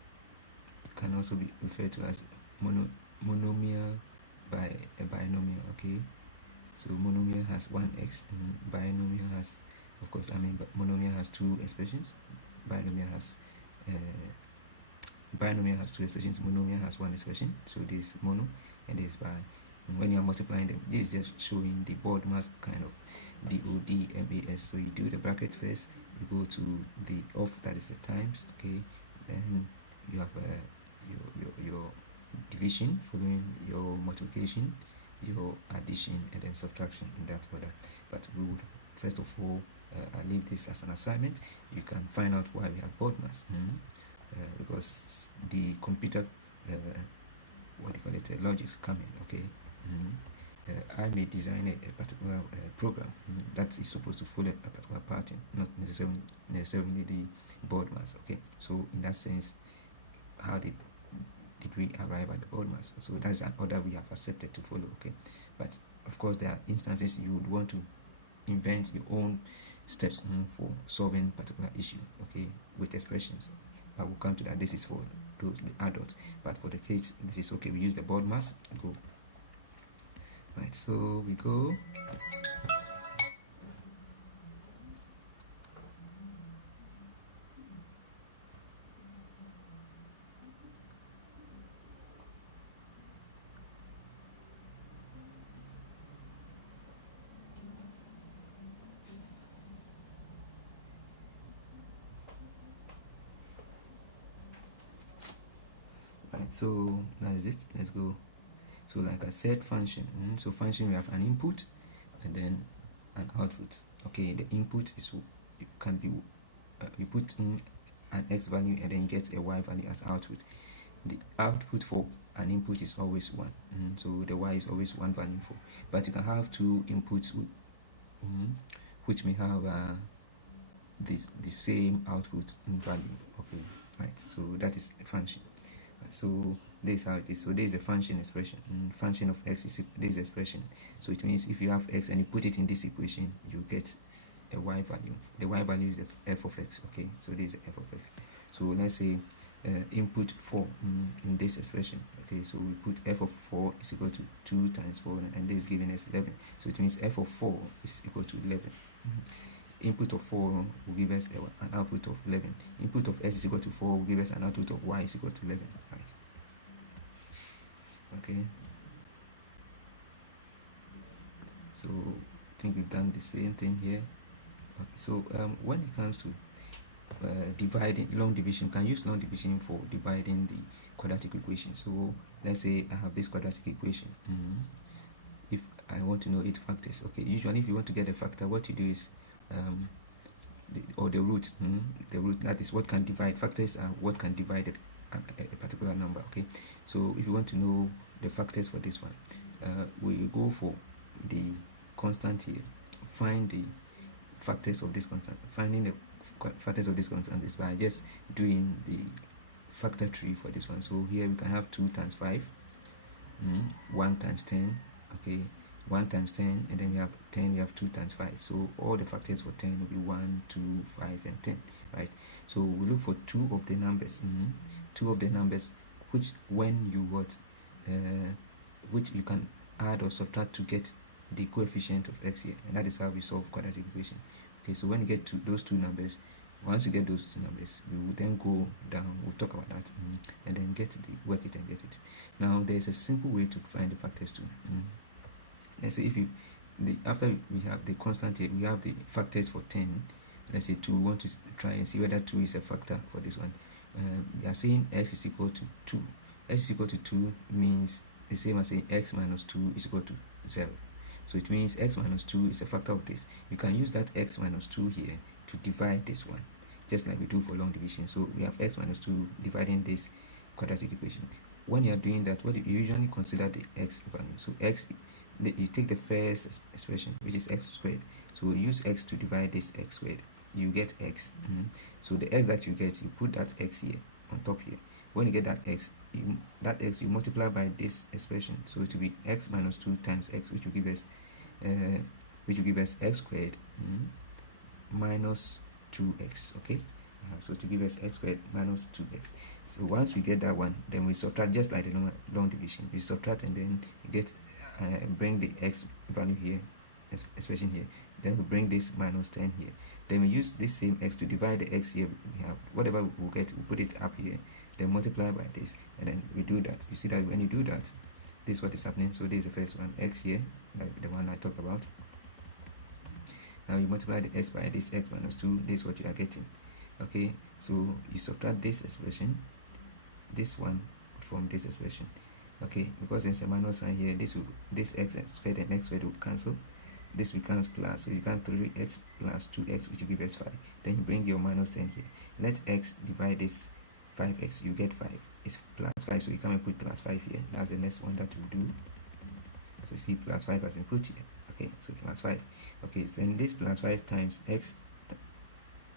can also be referred to as monomial by a binomial. Okay, so monomial has 1x, binomial has, of course, monomial has 2 expressions, binomial has 2 expressions, monomial has 1 expression. So this is mono and this is bi. And when you are multiplying them, this is just showing the board mass kind of BOD, So you do the bracket first, you go to the off, that is the times. Okay, then you have your division following your multiplication, your addition, and then subtraction in that order. But we would first of all I leave this as an assignment. You can find out why we have BODMAS. Because the computer, what do you call it, logics come in, okay? I may design a particular program that is supposed to follow a particular pattern, not necessarily the BODMAS, okay? So in that sense, how did we arrive at the BODMAS? So that's an order we have accepted to follow, okay? But of course, there are instances you would want to invent your own steps for solving particular issue, okay, with expressions. I will come to that. This is for those the adults, but for the kids, this is okay. We use the BODMAS. Go. Right, so we go. Right, so that is it. Let's go. So like I said, function. So function, we have an input and then an output. Okay, the input is, it can be, you put in an x value and then you get a y value as output. The output for an input is always 1. So the y is always 1 value for. But you can have two inputs which may have the same output value. Okay, right. So that is a function. So this is how it is. So this is the function expression. Function of x is this expression. So it means if you have x and you put it in this equation, you get a y value. The y value is the f of x. Okay, so this is the f of x. So let's say input 4 in this expression. Okay, so we put f of 4 is equal to 2 times 4, and this is giving us 11. So it means f of 4 is equal to 11. Input of 4 will give us an output of 11. Input of s is equal to 4 will give us an output of y is equal to 11. Right. Okay. So I think we've done the same thing here. Okay. So when it comes to dividing, long division, you can use long division for dividing the quadratic equation. So let's say I have this quadratic equation. If I want to know its factors, okay, usually if you want to get a factor, what you do is the root, the root, that is what can divide. Factors are what can divide a particular number. Okay, so if you want to know the factors for this one, we go for the constant here. Find the factors of this constant. Finding the factors of this constant is by just doing the factor tree for this one. So here we can have 2 times 5, 1 times 10, okay, 1 times 10, and then we have 10, we have 2 times 5. So all the factors for 10 will be 1, 2, 5, and 10, right? So we look for 2 of the numbers, 2 of the numbers, which when you which you can add or subtract to get the coefficient of x here, and that is how we solve quadratic equation. Okay, so when you get to those 2 numbers, once you get those 2 numbers, we will then go down, we'll talk about that, and then work it and get it. Now there's a simple way to find the factors too. Let's say if you after we have the constant here, we have the factors for 10. Let's say 2. We want to try and see whether 2 is a factor for this one. We are saying x is equal to 2. X is equal to 2 means the same as saying x minus 2 is equal to 0. So it means x minus 2 is a factor of this. You can use that x minus 2 here to divide this one, just like we do for long division. So we have x minus 2 dividing this quadratic equation. When you are doing that, what you usually consider the x value. So x, you take the first expression, which is x squared. So we use x to divide this x squared. You get x. So the x that you get, you put that x here on top here. When you get that x, you multiply by this expression. So it will be x minus 2 times x, which will give us x squared minus 2x. Okay, so to give us x squared minus 2x. So once we get that one, then we subtract, just like the normal long division. We subtract and then you get bring the x value here, expression here. Then we bring this minus 10 here. Then we use this same x to divide the x here. We have whatever we'll get, we put it up here. Then multiply by this, and then we do that. You see that when you do that, this is what is happening. So this is the first one, x here, like the one I talked about. Now you multiply the x by this x minus 2. This is what you are getting. Okay, so you subtract this expression, this one, from this expression. Okay, because there's a minus sign here, this x squared and x squared will cancel. this becomes plus, so you can 3x plus 2x, which will give us 5. Then you bring your minus 10 here. Let x divide this 5x, you get 5. It's plus 5, so you come and put plus 5 here. That's the next one that we do. So you see plus 5 has been put here. Okay, so plus 5. Okay, so then this plus 5 times x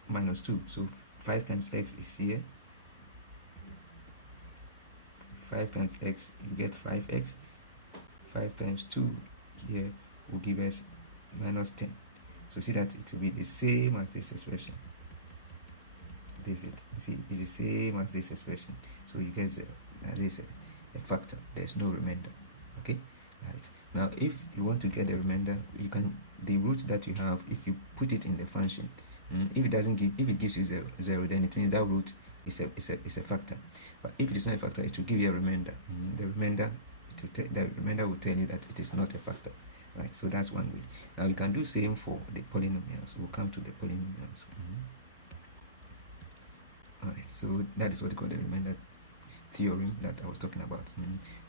minus 2. So 5 times x is here. 5 times x, you get 5x. 5 times 2 here will give us minus 10. So see that it will be the same as this expression. This is it. See, it's the same as this expression. So you get 0. That is a factor. There's no remainder. Okay? Right. Now, if you want to get the remainder, you can, the root that you have, if you put it in the function, if it gives you 0, then it means that root is a factor. But if it is not a factor, it will give you a remainder. The remainder will tell you that it is not a factor. Right, so that's one way. Now we can do same for the polynomials. We'll come to the polynomials. Alright, so that is what we call the remainder theorem that I was talking about.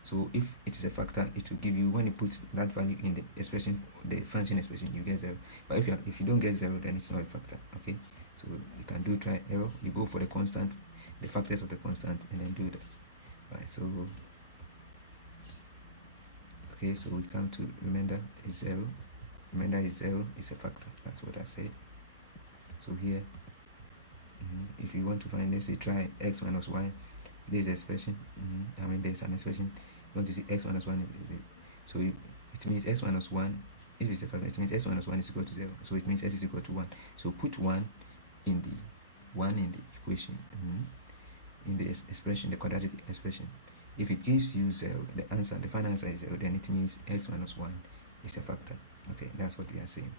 So if it is a factor, it will give you, when you put that value in the expression, the function expression, you get 0. But if you don't get 0, then it's not a factor. Okay, so you can do try error. You go for the constant, the factors of the constant, and then do that. Right, so okay, so we come to remainder is 0. Remainder is 0, it's a factor. That's what I said. So here, if you want to find, let's say try x minus y, there's an expression. There's an expression. You want to see x minus 1 so it means x minus 1, if it's a factor, it means x minus 1 is equal to 0. So it means x is equal to 1. So put 1 in the equation, in the expression, the quadratic expression. If it gives you 0, the answer, the final answer is 0, then it means x minus 1 is a factor. Okay, that's what we are saying.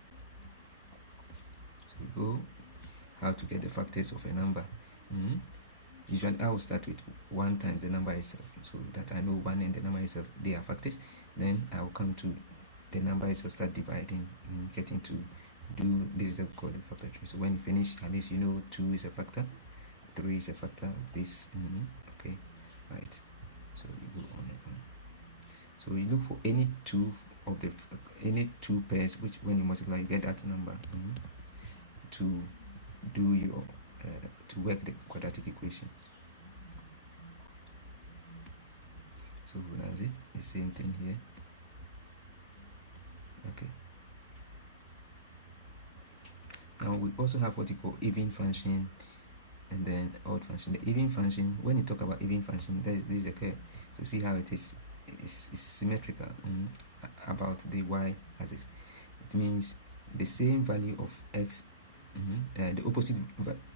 So we go how to get the factors of a number. Usually I will start with 1 times the number itself, so that I know 1 and the number itself, they are factors. Then I will come to the number itself, start dividing, getting to do, this is called the factor tree. So when you finish, at least you know 2 is a factor, 3 is a factor of this. Okay, right. So you go on and on. So you look for any two pairs, which when you multiply, you get that number to do your to work the quadratic equation. So that's it. The same thing here. Okay. Now we also have what you call even function and then odd function. The even function, when you talk about even function, this is a curve. So see how it is symmetrical about the y-axis. It means the same value of x, the opposite.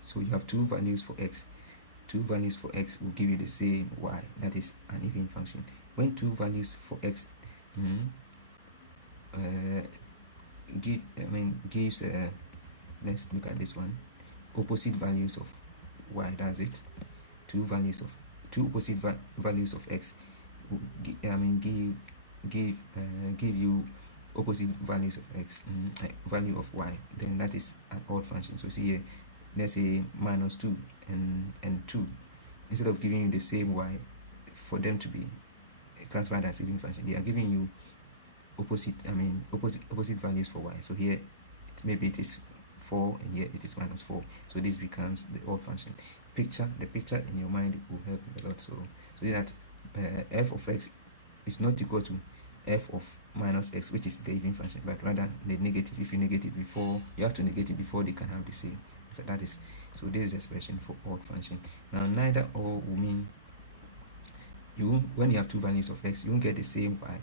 So you have 2 values for x. 2 values for x will give you the same y. That is an even function. When 2 values for x gives let's look at this one, opposite values of y. That's it. 2 opposite values of x will give you opposite values of x, value of y. Then that is an odd function. So see here, let's say minus 2 and 2, instead of giving you the same y, for them to be classified as even function, they are giving you opposite values for y. So here maybe it is 4 and here it is minus 4. So this becomes the odd function. The picture in your mind will help a lot. So that f of x is not equal to f of minus x, which is the even function, but rather the negative. If you negate it before, you have to negate it before they can have the same. So that is, so this is the expression for odd function. Now neither or will mean when you have 2 values of x, you won't get the same y,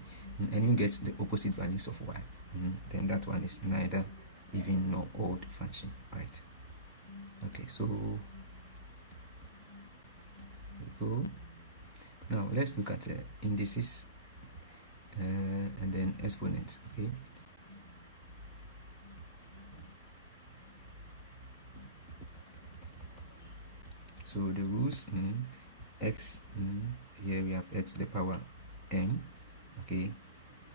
and you get the opposite values of y. Then that one is neither even nor odd function, right? Okay, so we go. Now let's look at indices and then exponents. Okay, so the rules, x, here we have x to the power m. Okay,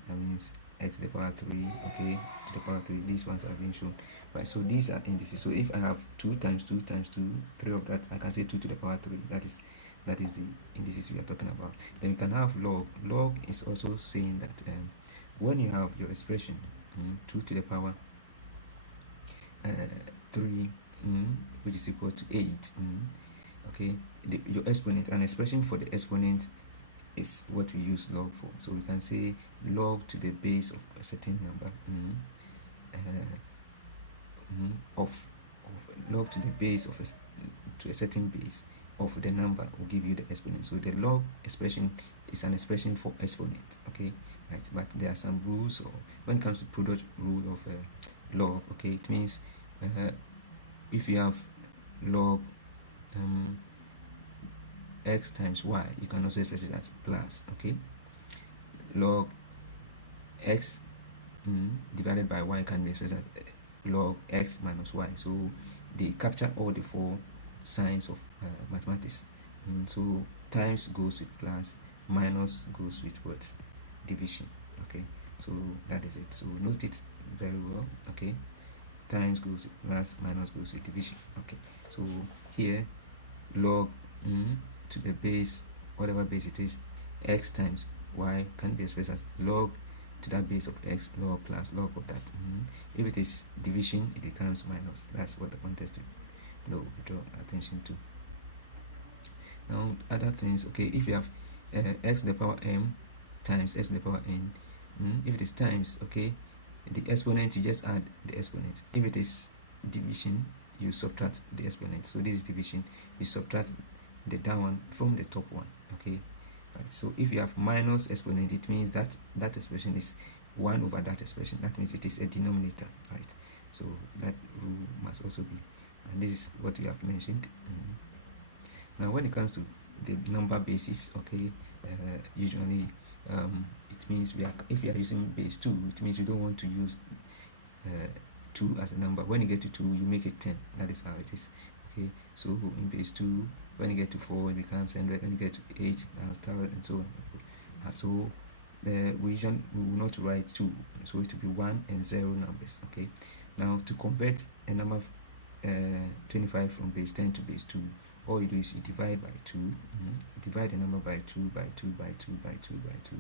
that means x to the power 3, okay, to the power 3. These ones are being shown, right? So these are indices. So if I have 2 times 2 times 2, 3 of that, I can say 2 to the power 3. That is the indices we are talking about. Then we can have log. Log is also saying that when you have your expression, 2 to the power 3, which is equal to 8. Okay, your exponent, an expression for the exponent is what we use log for. So we can say log to the base of a certain number, of log to the base of to a certain base of the number will give you the exponent. So the log expression is an expression for exponent. Okay, right? But there are some rules, or when it comes to product rule of log. Okay, it means if you have log x times y, you can also express it as plus. Okay, log x divided by y can be expressed as log x minus y. So they capture all the 4 signs of mathematics. So times goes with plus, minus goes with what? Division. Okay, so that is it. So note it very well. Okay, times goes with plus, minus goes with division. Okay, so here log to the base, whatever base it is, x times y can be expressed as log to that base of x, log plus log of that. If it is division, it becomes minus. That's what I want us to draw attention to. Now other things, okay, if you have x to the power m times x to the power n, if it is times, okay, the exponent, you just add the exponent. If it is division, you subtract the exponent. So this is division, you subtract the down one from the top one. Okay, right? So if you have minus exponent, it means that that expression is 1 over that expression. That means it is a denominator, right? So that rule must also be, and this is what we have mentioned. Now when it comes to the number basis, okay, usually it means if we are using base 2, it means we don't want to use 2 as a number. When you get to 2, you make it 10. That is how it is. Okay, so in base 2, when you get to 4, it becomes 100. When you get to 8, and so on. So we will not write 2, so it will be 1 and 0 numbers. Okay, now to convert a number 25 from base 10 to base 2, all you do is you divide by 2, divide the number by 2, by 2, by 2, by 2, by 2,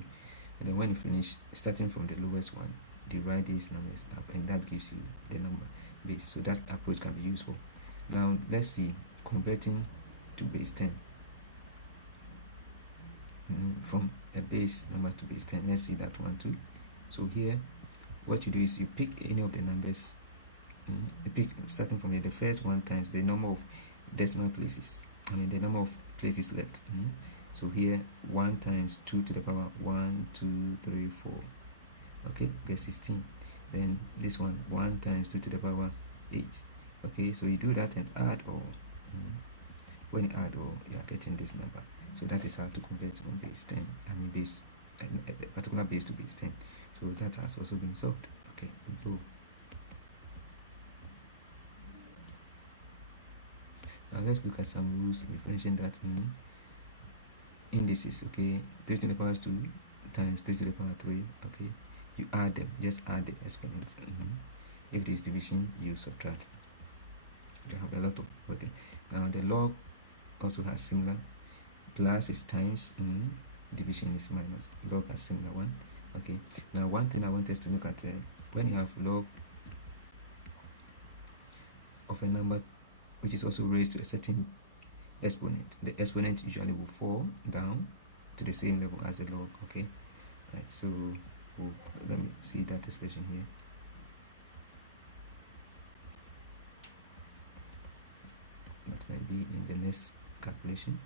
and then when you finish, starting from the lowest one, divide these numbers up, and that gives you the number base. So that approach can be useful. Now let's see converting to base 10 from a base number to base 10. Let's see that one too. So here what you do is you pick any of the numbers, you pick starting from here, the first one times the number of decimal places, the number of places left. So here 1 times 2 to the power 1, 2, 3, 4. Okay, get 16. Then this one 1 times 2 to the power 8. Okay, so you do that and add all. When you add all, you are getting this number. So that is how to convert from base 10, base a particular base to base 10. So that has also been solved. Okay, go. Now let's look at some rules. We've mentioned that indices, okay, 3 to the power 2 times 3 to the power 3, okay, you add them, just add the exponents. If it is division, you subtract. You have a lot of working. Now the log also has similar. Plus is times, division is minus. Log has similar one. Okay, now one thing I want us to look at, when you have log of a number which is also raised to a certain exponent, the exponent usually will fall down to the same level as the log. Okay, right, so let me see that expression here. That might be in the next calculation.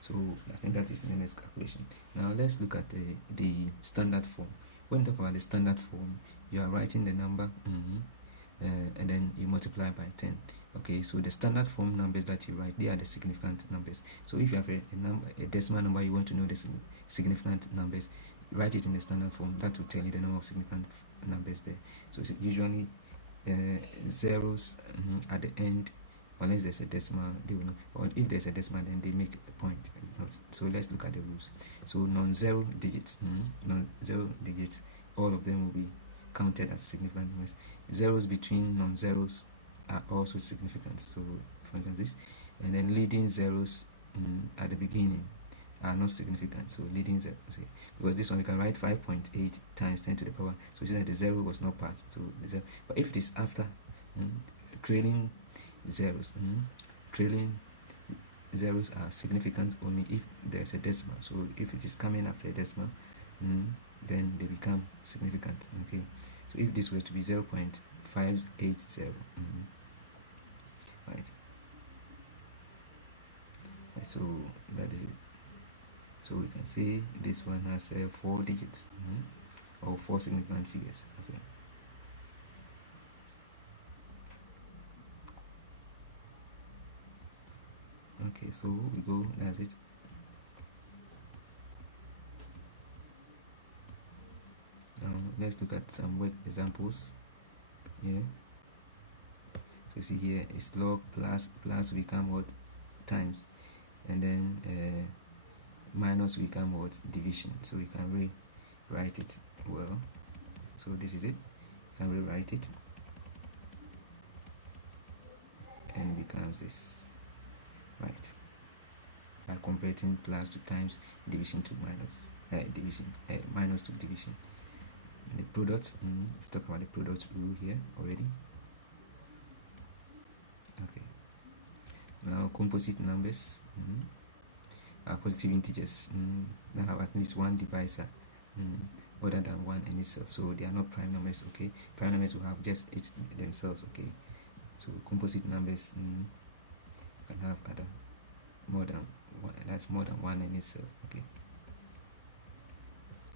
So I think that is in the next calculation. Now let's look at the standard form. When you talk about the standard form, you are writing the number and then you multiply by 10. Okay, so the standard form numbers that you write, they are the significant numbers. So if you have a decimal number, you want to know the significant numbers, write it in the standard form. That will tell you the number of significant numbers there. So it's usually zeros at the end, unless there's a decimal, they will know. Or if there's a decimal, then they make a point. So let's look at the rules. So non-zero digits, all of them will be counted as significant numbers. Zeros between non-zeros are also significant. So for instance this, and then leading zeros at the beginning are not significant, so leading zero. See, because this one we can write 5.8 times 10 to the power, so you see that the zero was not part, so the zero. But if it is after trailing zeros, trailing zeros are significant only if there's a decimal. So if it is coming after a decimal, then they become significant. Okay, so if this were to be 0.580, right, so that is it. So we can say this one has 4 digits, or 4 significant figures. Okay. Okay, so we go, that's it. Now let's look at some word examples. Yeah. So you see here it's log plus become what? Times. And then minus become what? Division. So we can rewrite it well. So this is it. You can rewrite it. And becomes this. Right. By converting plus to times, division to minus. Minus to division. The products, we've talked about the product rule here already. Okay. Now composite numbers are positive integers that have at least one divisor other than one in itself. So they are not prime numbers. Okay. Prime numbers will have just it themselves. Okay. So composite numbers can have other more than one. That's more than one in itself. Okay.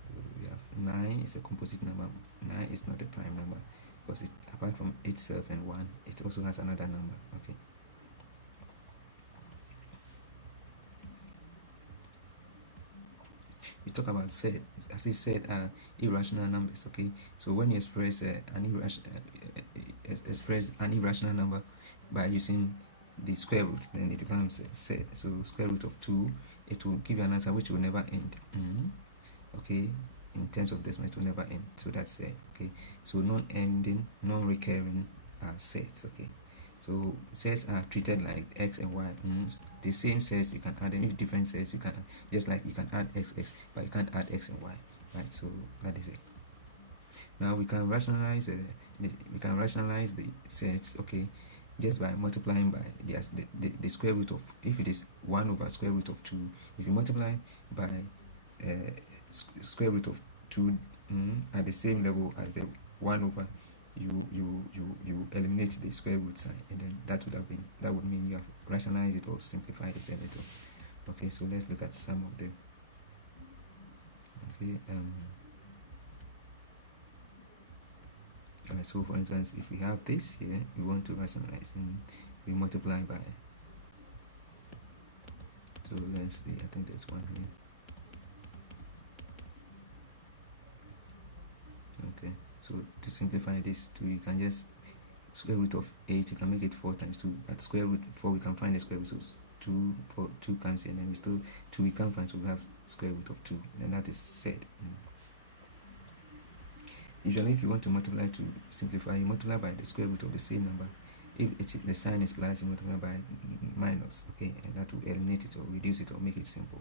So we have 9 is a composite number. 9 is not a prime number because it, apart from itself and 1, it also has another number. Okay. We talk about set. As I said, irrational numbers. Okay. So when you express an irrational number by using the square root, then it becomes a set. So square root of 2, it will give you an answer which will never end. Okay. In terms of decimal, it will never end. So that's set. Okay. So non-ending, non-recurring are sets. Okay. So sets are treated like x and y. The same sets you can add them. If different sets you can add, just like you can add x, but you can't add x and y. Right. So that is it. Now we can rationalize the sets. Okay, just by multiplying by the square root of, if it is 1 over square root of 2, if you multiply by square root of 2 at the same level as the 1 over, you eliminate the square root sign, and then that would mean you have rationalized it or simplified it a little. Okay, so let's look at some of them. Okay, so for instance, if we have this here, we want to rationalize, we multiply by, so let's see, I think there's one here. Okay, so to simplify this, you can just square root of 8, you can make it 4 times 2. At square root 4, we can find the square root, so 2 comes here, and then we still 2 we can't find, so we have square root of 2, and that is said. Usually, if you want to multiply to simplify, you multiply by the square root of the same number. If the sign is plus, you multiply by minus. Okay, and that will eliminate it or reduce it or make it simple.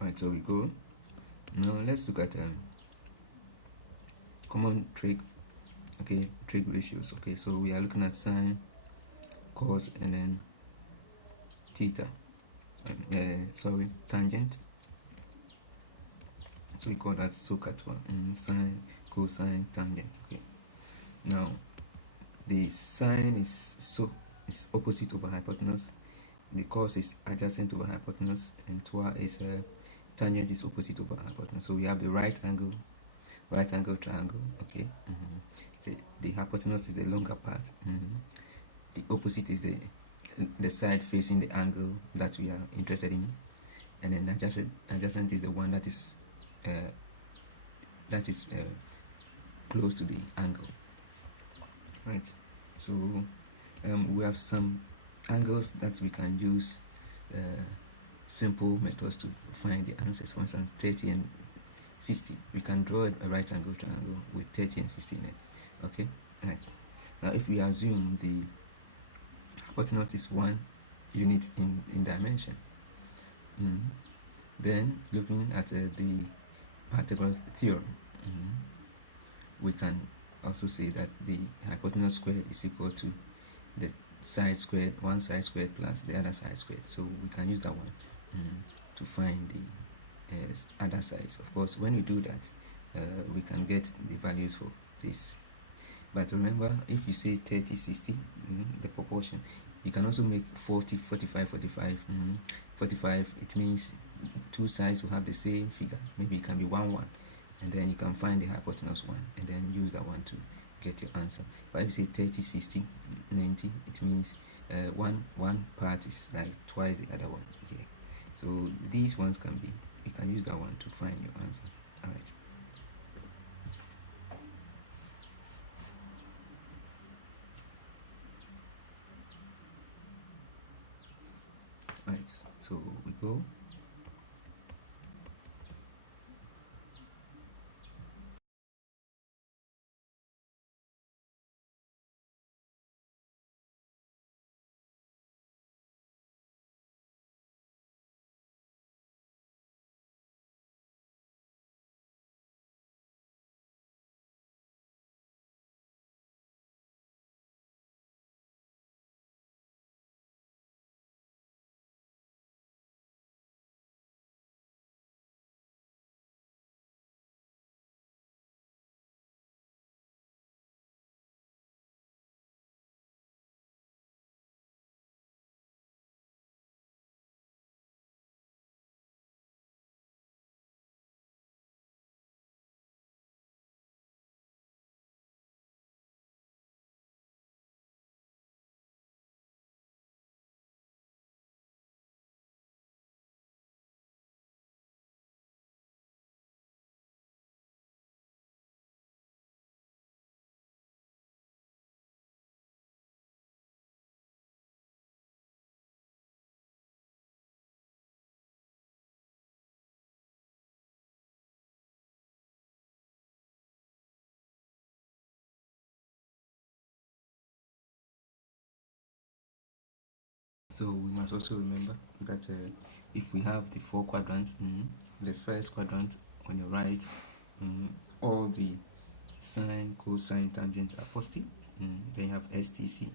Alright, so we go. Now let's look at common trig. Okay, trig ratios. Okay, so we are looking at sine, cos, and then theta. Tangent. So we call that SOHCAHTOA, sine, cosine, tangent. Okay. Now the sine is opposite over hypotenuse, the cos is adjacent over hypotenuse, and toa is tangent is opposite over hypotenuse. So we have the right angle triangle. Okay. The hypotenuse is the longer part. The opposite is the side facing the angle that we are interested in, and then adjacent is the one that is close to the angle, right? So we have some angles that we can use simple methods to find the answers. For instance, 30 and 60. We can draw a right angle triangle with 30 and 60 in it. Okay, right. Now if we assume the hypotenuse is 1 unit in dimension, then looking at the Pythagoras theorem, we can also say that the hypotenuse squared is equal to the side squared, one side squared plus the other side squared. So we can use that one to find the other sides. Of course, when we do that, we can get the values for this. But remember, if you say 30, 60, the proportion, you can also make 40, 45, 45. 45, it means two sides will have the same figure. Maybe it can be 1, 1. And then you can find the hypotenuse 1 and then use that one to get your answer. But if you say 30, 60, 90, it means one part is like twice the other one here. So these ones can be, you can use that one to find your answer. All right. Right, so we go. So we must also remember that if we have the 4 quadrants, the first quadrant on your right, all the sine, cosine, tangents are positive. Then you have STC.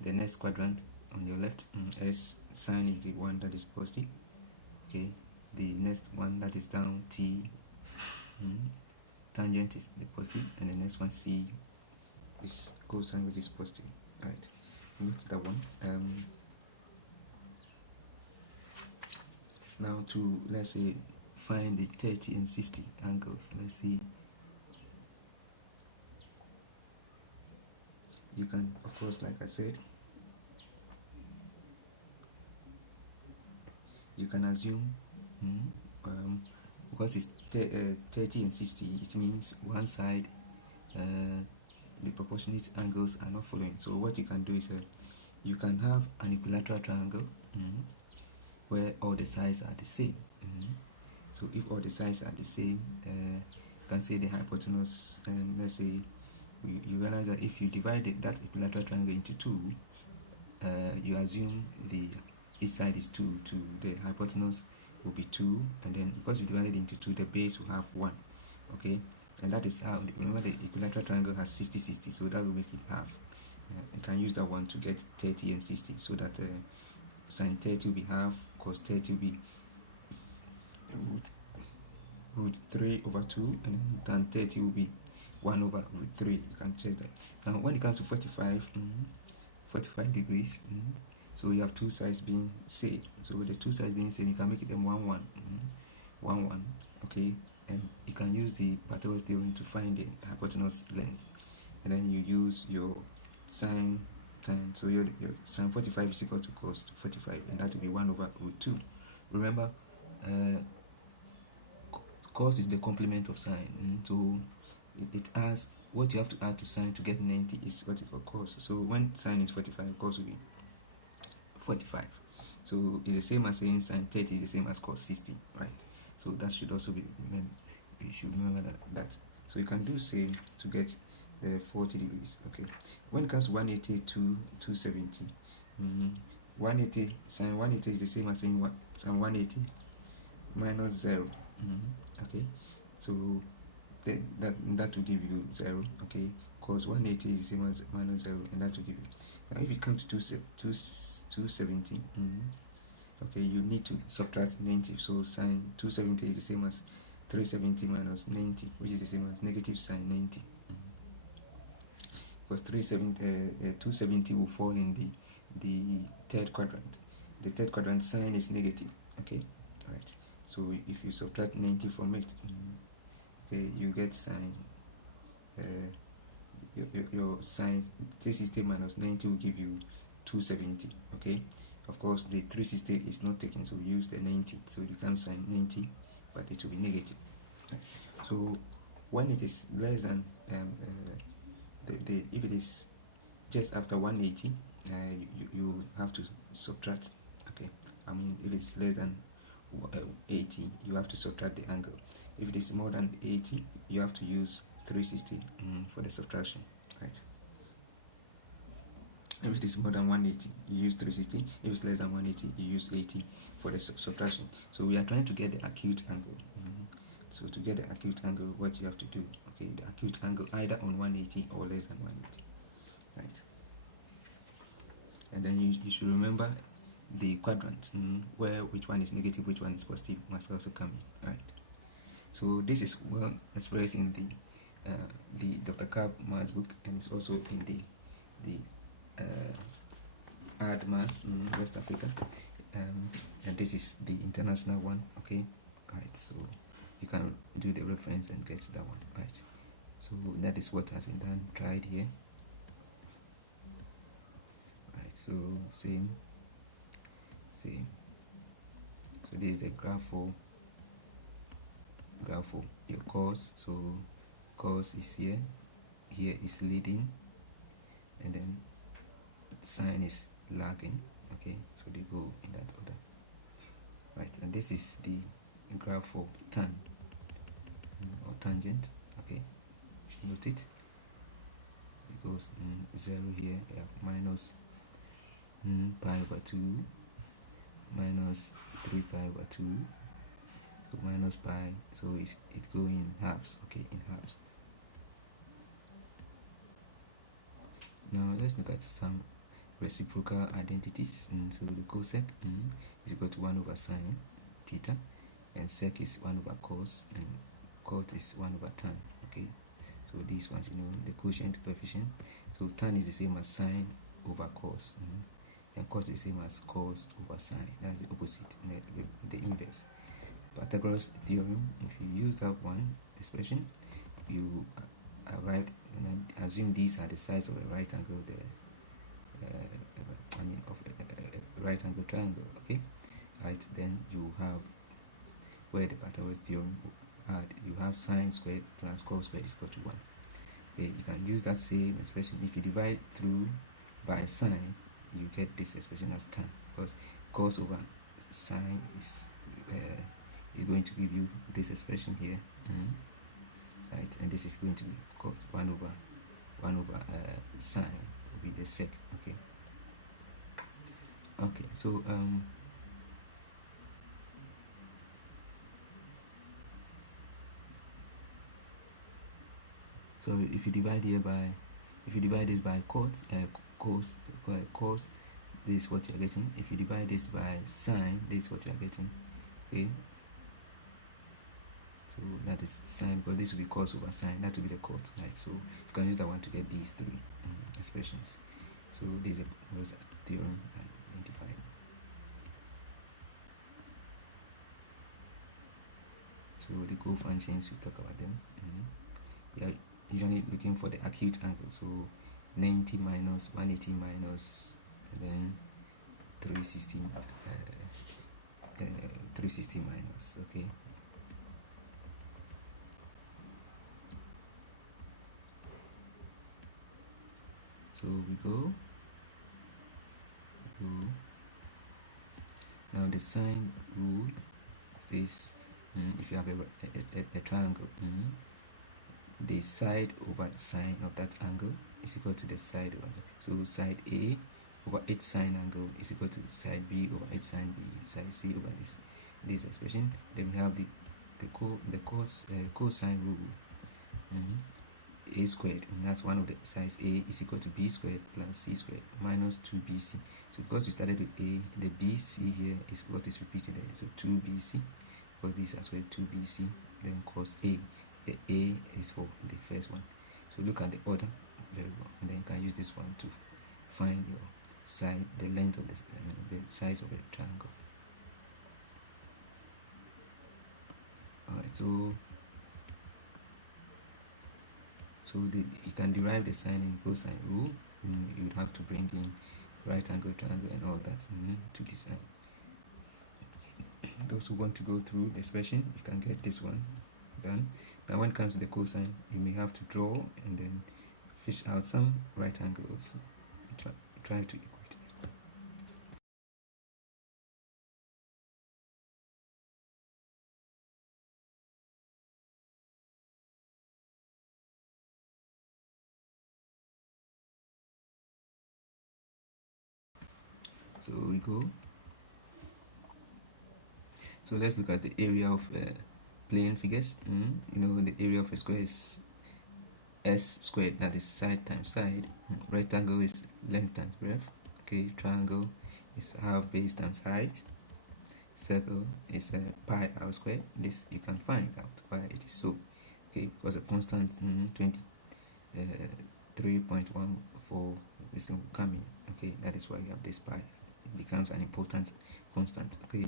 The next quadrant on your left, S sine is the one that is positive. Okay. The next one that is down, T, tangent is the positive, and the next one C is cosine, which is positive. Right. Note that one. Now to, let's say, find the 30 and 60 angles. Let's see. You can, of course, like I said, you can assume because it's 30 and 60, it means one side the proportionate angles are not following. So what you can do is you can have an equilateral triangle where all the sides are the same. So if all the sides are the same, you can say the hypotenuse, let's say you realize that if you divide that equilateral triangle into 2, you assume each side is 2, the hypotenuse will be 2, and then because you divide it into 2, the base will have 1. Okay, and that is how, remember, the equilateral triangle has 60, 60, so that will make it half. You can use that one to get 30 and 60, so that sine 30 will be half, cos 30 will be root root 3 over 2, and then tan 30 will be 1 over root 3. You can check that. Now when it comes to 45, 45 degrees, so you have two sides being same. So the two sides being same, you can make them 1 1, 1 1, okay, and you can use the Pythagoras theorem to find the hypotenuse length, and then you use your sine tan. So your sine 45 is equal to cos 45, and that will be 1 over root 2. Remember, cos is the complement of sine, so it adds what you have to add to sine to get 90 is what you call cos. So when sine is 45, cos will be 45. So it's the same as saying sine 30 is the same as cos 60, right? So that should also be you should remember that. So you can do same to get the 40 degrees. Okay. When it comes to 180 to 270, 180 sine 180 is the same as saying sine 180 minus 0. Okay. So that will give you 0. Okay. Cos 180 is the same as minus 0, and that will give you. Now if it comes to 270, okay, you need to subtract 90. So sine 270 is the same as 370 minus 90, which is the same as negative sine 90. Because 270 will fall in the third quadrant. The third quadrant sine is negative. Okay, right. So if you subtract 90 from it, okay, you get sine. Your sine 360 minus 90 will give you 270. Okay, of course the 360 is not taken, so we use the 90, so it becomes sine 90, but it will be negative. Right. So when it is less than if it is just after 180, you have to subtract. Okay, I mean if it's less than 80, you have to subtract the angle. If it is more than 80, you have to use 360 for the subtraction, right? If it is more than 180, you use 360. If it's less than 180, you use 80 for the subtraction. So we are trying to get the acute angle. So to get the acute angle, what you have to do, okay, the acute angle either on 180 or less than 180, right? And then you should remember the quadrants, where which one is negative, which one is positive, must also come in, right? So this is well expressed in the Dr. Kab maths book, and it's also in the AD maths in West Africa, and this is the international one. Okay, right? So you can do the reference and get that one, right? So that is what has been done, tried here, right? So same. So this is the graph for your cos. So cos is here is leading, and then sine is lagging. Okay, so they go in that order, right? And this is the graph for tan or tangent. Okay, note it. It goes 0 here. We have minus pi over 2 minus 3 pi over 2. So minus pi, so it goes in halves. Okay, in halves. Now let's look at some reciprocal identities. So the cosec is equal to 1 over sine theta, and sec is 1 over cos, and cot is 1 over tan. Okay, so these ones, the quotient coefficient. So tan is the same as sine over cos, and cot is the same as cos over sine. That's the opposite, the inverse. Pythagoras theorem, if you use that one expression, you arrive, and assume these are the sides of a right angle, of a right angle triangle. Okay, right? Then you have where the Pythagoras theorem add, you have sine squared plus cos squared is equal to 1. Okay, you can use that same expression. If you divide through by sine, you get this expression as tan, because cos over sine is going to give you this expression here, right? And this is going to be cos 1 over sine will be the sec. Okay, so so if you divide this by cos, this is what you're getting. If you divide this by sine, this is what you're getting. Okay, So that is sine, because this will be cos over sine. That will be the cos, right? So you can use that one to get these three expressions. So this was a theorem identified. So the cofunctions, we talk about them. We are usually looking for the acute angle. So 90 minus 180 minus, and then 360 360 minus. Okay. So we go. Now the sine rule says if you have a triangle, the side over sine of that angle is equal to the side over. So side A over h sine angle is equal to side B over h sine B, side C over this expression. Then we have the cosine rule. A squared, and that's one of the sides. A is equal to B squared plus C squared minus 2BC. So because we started with A, the BC here is what is repeated there. So 2BC, because this is as well 2BC, then cos A. The A is for the first one. So look at the order very well, and then you can use this one to find your side, the length of the size of a triangle. Alright, so you can derive the sine and cosine rule. You would have to bring in right angle, triangle, and all that to decide. Those who want to go through the expression, you can get this one done. Now when it comes to the cosine, you may have to draw and then fish out some right angles. Try to equate it. So we go. So let's look at the area of plane figures. You know, the area of a square is s squared, that is side times side. Rectangle is length times breadth. Okay, triangle is half base times height. Circle is pi r squared. This you can find out why it is so. Okay, because a constant 3.14 is coming. Okay, that is why you have this pi. It becomes an important constant. Okay,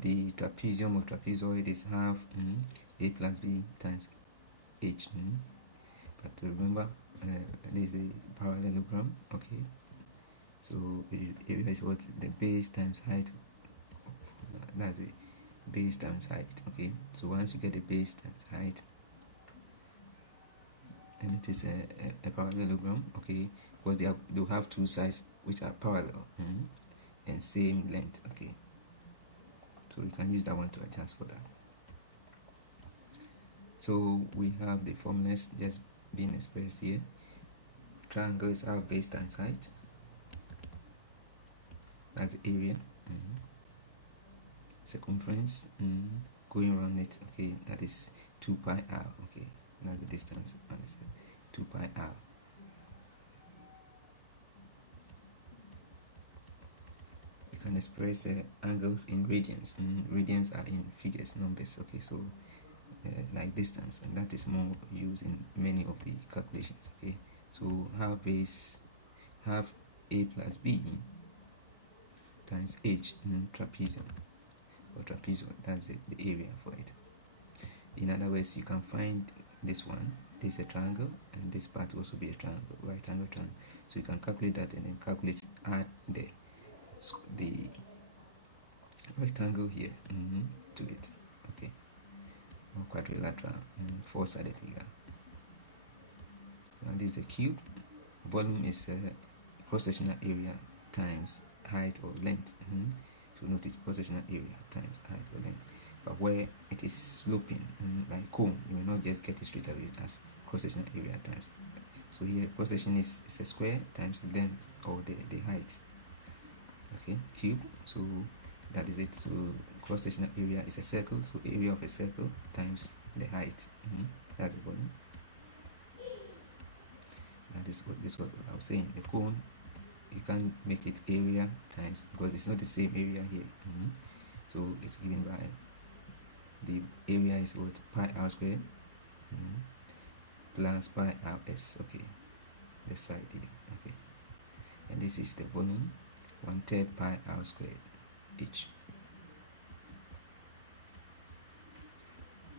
the trapezium or trapezoid is half a plus b times h. But remember, this is a parallelogram. Okay, so area is what the base times height. That's the base times height. Okay, so once you get the base times height, and it is a parallelogram. Okay, because they'll have two sides which are parallel and same length. Okay, so you can use that one to adjust for that. So we have the formulas just being expressed here. Triangle is half base times height. That's the area. Circumference going around it. Okay, that is 2 pi r. Okay, that's the distance. 2 pi r. You can express angles in radians. Radians are in figures, numbers. Okay, so like distance, and that is more used in many of the calculations. Okay, so half a plus b times h trapezium or trapezoid. That's the area for it. In other words, you can find this one. This is a triangle, and this part will also be a triangle, right angle triangle. So you can calculate that and then add the rectangle here to it. Okay, or quadrilateral, four-sided figure. Now this is the cube. Volume is cross-sectional area times height or length. So notice cross-sectional area times height or length. But where it is sloping, like cone, you will not just get it straight away as cross-sectional area times. So here cross-section is a square times the length or the height. Okay, cube. So that is it. So cross-sectional area is a circle. So area of a circle times the height. That's the volume. That is what I was saying. The cone, you can't make it area times, because it's not the same area here. So it's given by The area is what? Pi r squared plus pi rs. Okay, the side here. Okay, and this is the volume, 1/3 pi r squared each.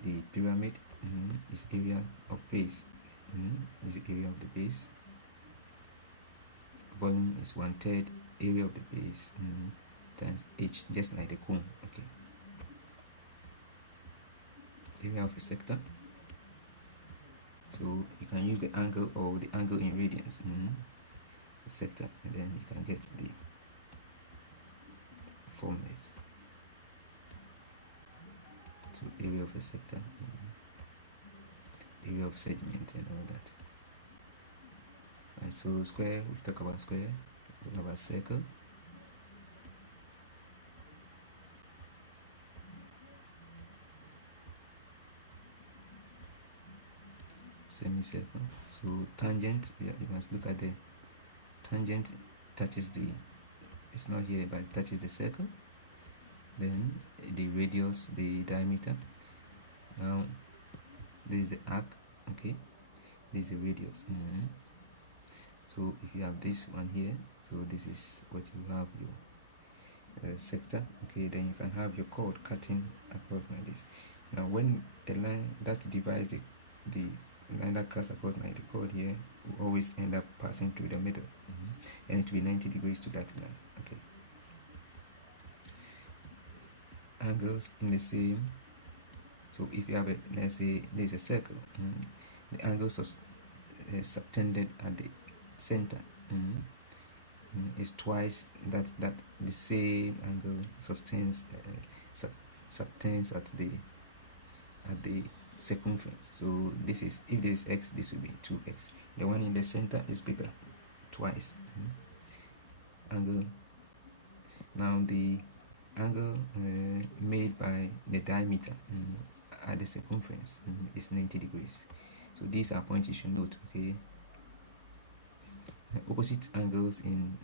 The pyramid is area of base. This is the area of the base. Volume is 1/3 area of the base times h, just like the cone. Okay, area of a sector. So you can use the angle or the angle in radians, the sector, and then you can get the formulas. So area of a sector, area of segment, and all that. Right, so square, we talk about square, we talk about circle. Semicircle. So tangent, you must look at the tangent touches the, it's not here, but it touches the circle. Then the radius, the diameter. Now this is the arc. Okay, this is the radius. So if you have this one here, so this is what you have, your sector. Okay, then you can have your chord cutting across like this. Now when a line that divides the line that cuts across like the chord here will always end up passing through the middle, and it will be 90 degrees to that line. Okay, angles in the same. So if you have a, let's say there's a circle, the angles of subtended at the center is twice that the same angle subtends at the circumference. So this is, if this is x, this will be 2x. The one in the center is bigger, twice angle. Now the angle made by the diameter at the circumference is 90 degrees. So these are points you should note. Okay, opposite angles in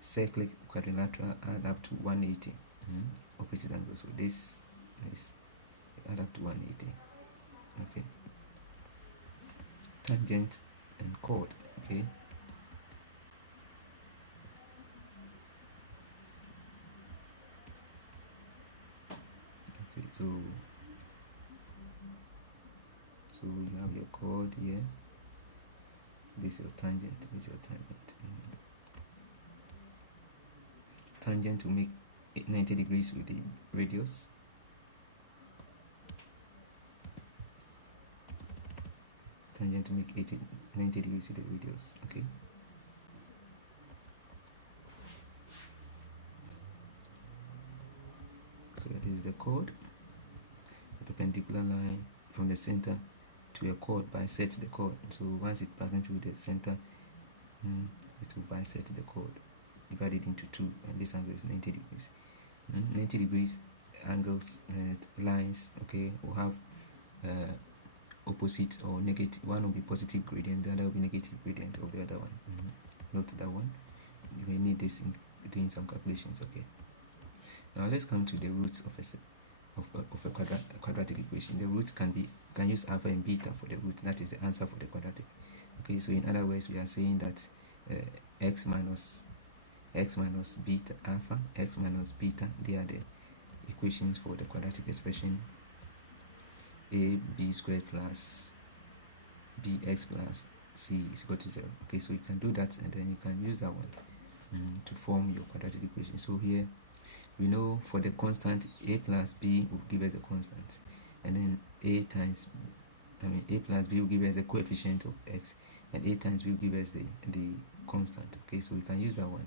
cyclic quadrilateral add up to 180. Opposite angles, so this is add up to 180. Okay, tangent and chord. Okay, so you have your chord here, this is your tangent, this is your tangent. Tangent to make it 90 degrees with the radius. Tangent to make 90 degrees with the radius. Okay, so this is the chord. The perpendicular line from the center to a chord bisects the chord. So once it passes through the center, it will bisect the chord, divided into two, and this angle is 90 degrees. 90 degrees angles, lines, okay, will have opposite or negative. One will be positive gradient, the other will be negative gradient of the other one. Note that one. You may need this in doing some calculations. Okay, now let's come to the roots of a quadratic equation. The root can use alpha and beta for the root. That is the answer for the quadratic. Okay, so in other words, we are saying that x minus beta alpha, x minus beta, they are the equations for the quadratic expression ab squared plus bx plus c is equal to 0. Okay, so you can do that, and then you can use that one to form your quadratic equation. So here we know for the constant, a plus b will give us the constant, and then a plus b will give us the coefficient of x, and a times b will give us the constant. Okay, so we can use that one.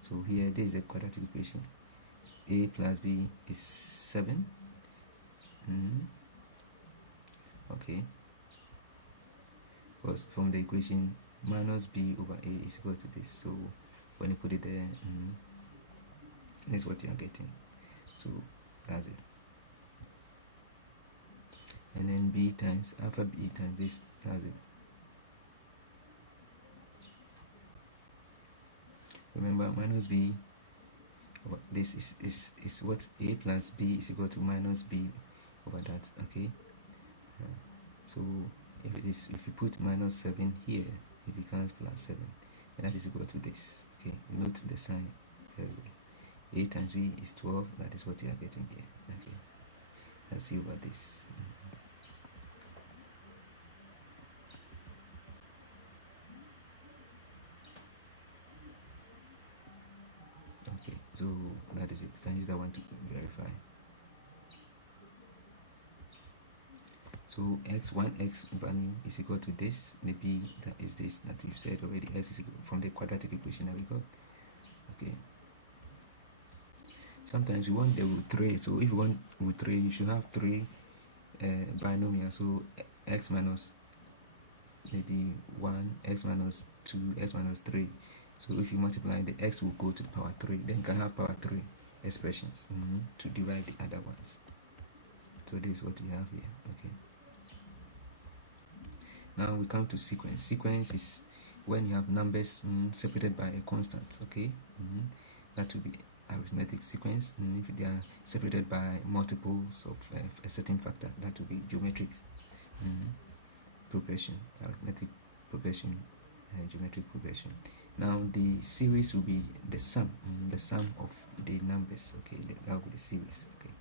So here, this is the quadratic equation. A plus b is 7. Okay, because from the equation, minus b over a is equal to this. So when you put it there, that's what you are getting. So that's it. And then b times alpha b times this, that's it. Remember, minus b, this is what a plus b is equal to minus b over that. Okay. So if you put minus 7 here, it becomes plus 7, and that is equal to this. Okay, note the sign very well. 8 times b is 12. That is what we are getting here. Okay, let's see over this. Okay, so that is it. You can use that one to verify. So x1x value is equal to this. The b that is this that we've said already. X is equal from the quadratic equation that we got. Okay. Sometimes you want the root 3. So if you want root 3, you should have 3 binomials. So x minus maybe 1, x minus 2, x minus 3. So if you multiply, the x will go to the power 3. Then you can have power 3 expressions to derive the other ones. So this is what we have here. Okay. Now we come to sequence. Sequence is when you have numbers separated by a constant. Okay. That will be arithmetic sequence. If they are separated by multiples of a certain factor, that will be geometric progression, arithmetic progression, geometric progression. Now the series will be the sum of the numbers. Okay, that will be the series. Okay.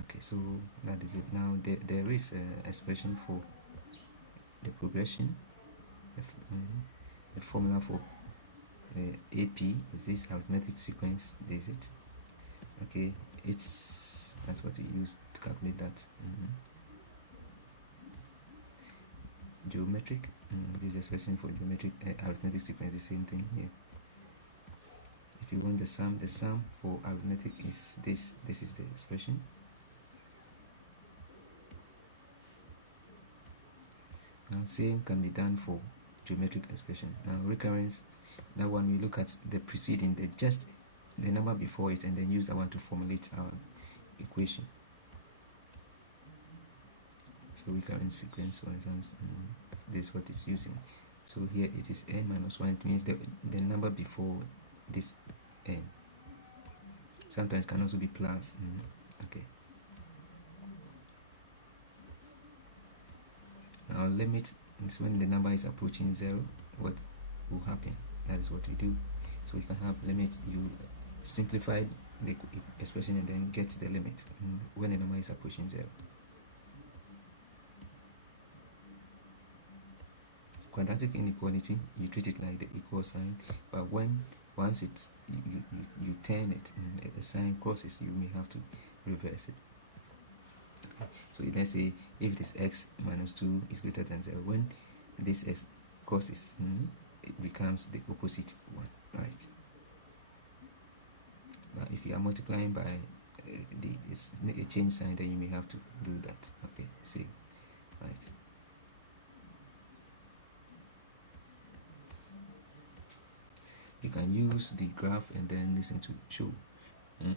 Okay, so that is it. Now there is an expression for the progression. The formula for AP is this arithmetic sequence. This is it. Okay, that's what we use to calculate that. Geometric. This expression for geometric arithmetic sequence. The same thing here. If you want the sum for arithmetic is this. This is the expression. Now same can be done for geometric expression. Now recurrence, that one we look at the preceding, just the number before it, and then use that one to formulate our equation. So recurrence sequence, for instance, this is what it's using. So here it is n minus 1. It means the number before this n. Sometimes can also be plus. Okay. Now limit is when the number is approaching 0. What will happen? That is what we do. So we can have limit. You simplify the expression and then get the limit when the number is approaching 0. Quadratic inequality, you treat it like the equal sign, but once it's you turn it and a sign crosses, you may have to reverse it. So let's say if this x minus 2 is greater than 0, when this x crosses, it becomes the opposite one, right? But if you are multiplying by a change sign, then you may have to do that. Okay, see, right? You can use the graph and then listen to show.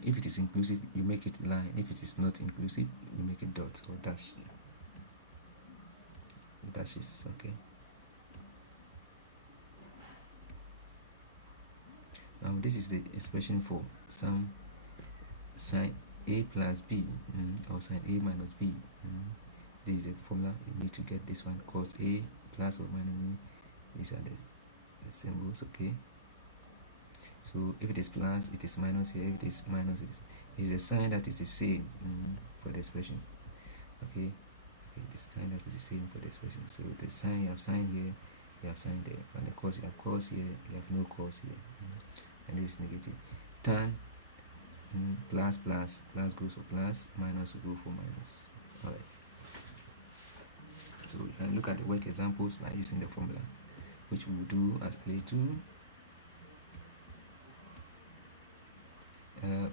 If it is inclusive, you make it line. If it is not inclusive, you make it dots or dash. Dashes, okay. Now this is the expression for some sine a plus b or sine a minus b. This is the formula. You need to get this one. Cos a plus or minus b. These are the symbols, okay. So if it is plus, it is minus here. If it is minus, it is a sign that is the same for the expression. Okay, the sign that is the same for the expression. So the sign, you have sign here, you have sign there. And the cos, you have cos here, you have no cos here. And this is negative. Tan, plus goes for plus, minus will go for minus. Alright. So we can look at the work examples by using the formula, which we will do as play 2.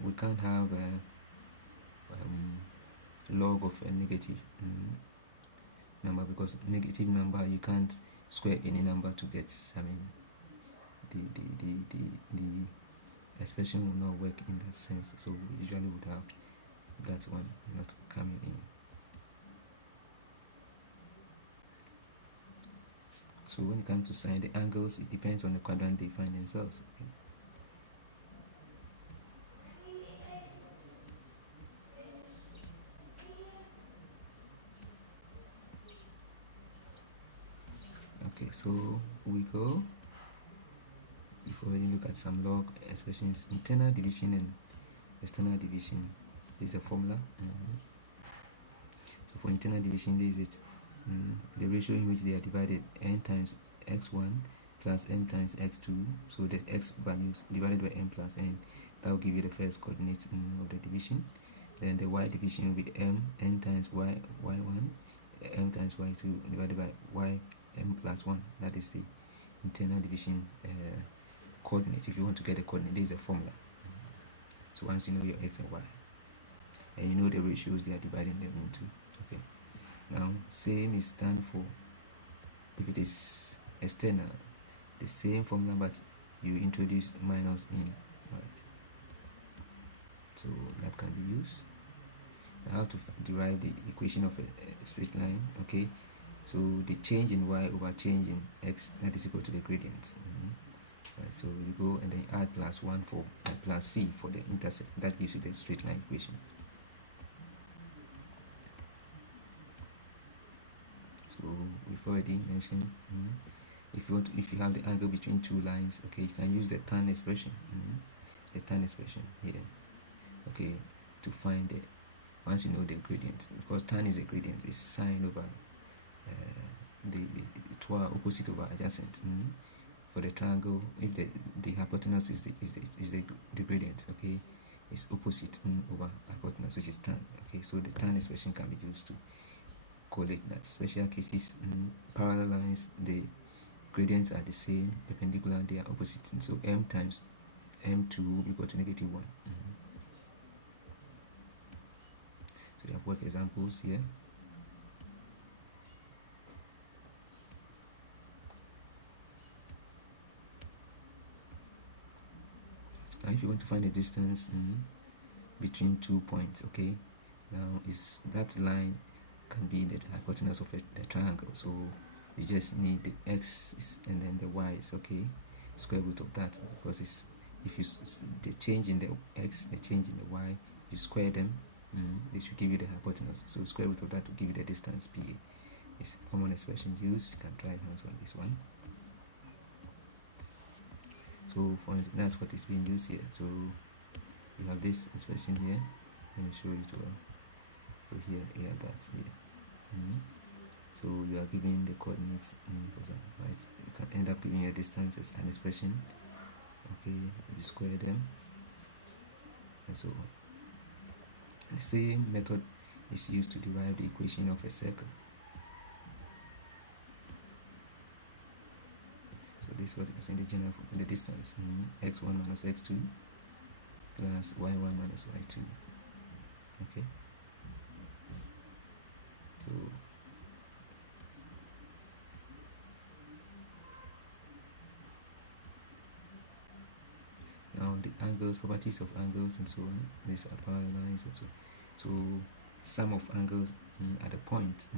We can't have a log of a negative number, because negative number you can't square any number to get. I mean, the expression will not work in that sense. So we usually would have that one not coming in. So when it comes to sign the angles, it depends on the quadrant they find themselves. Okay? So we go before we look at some log expressions. Internal division and external division. This is a formula. So for internal division, this is it. The ratio in which they are divided, n times x1 plus n times x2. So the x values divided by n plus n. That will give you the first coordinate of the division. Then the y division will be n times y1, m times y2 divided by y m plus 1. That is the internal division coordinate. If you want to get the coordinate, this is the formula. So once you know your x and y, and you know the ratios they are dividing them into. Okay. Now same is done for if it is external, the same formula, but you introduce minus in, right? So that can be used. Now how to derive the equation of a straight line. Okay, so the change in y over change in x, that is equal to the gradient. Right, so you go and then add plus 1 for plus c for the intercept. That gives you the straight line equation. So we've already mentioned if you have the angle between two lines, okay, you can use the tan expression, the tan expression here, okay, to find the, once you know the gradient, because tan is a gradient, it's sine over the opposite over adjacent. For the triangle, if the hypotenuse is the gradient, okay, it's opposite over hypotenuse, which is tan. Okay, so the tan expression can be used to collect that. Special cases, parallel lines, the gradients are the same, perpendicular, they are opposite. So m times m2 will be equal to -1. So we have work examples here. Now if you want to find the distance between 2 points, okay, now is that line can be the hypotenuse of the triangle. So you just need the x and then the y is, okay, square root of that, because it's, if you the change in the x, the change in the y, you square them, they should give you the hypotenuse. So square root of that will give you the distance PA. It's a common expression used. You can try hands on this one. So for instance, that's what is being used here. So you have this expression here. Let me show you to so here, that here. So you are given the coordinates, right? You can end up giving your distance as an expression. Okay, you square them, and so the same method is used to derive the equation of a circle. So this is what is in the general in the distance, x1 minus x2 plus y1 minus y2. Okay. So now the angles, properties of angles and so on. These are parallel lines and so on. So sum of angles at a point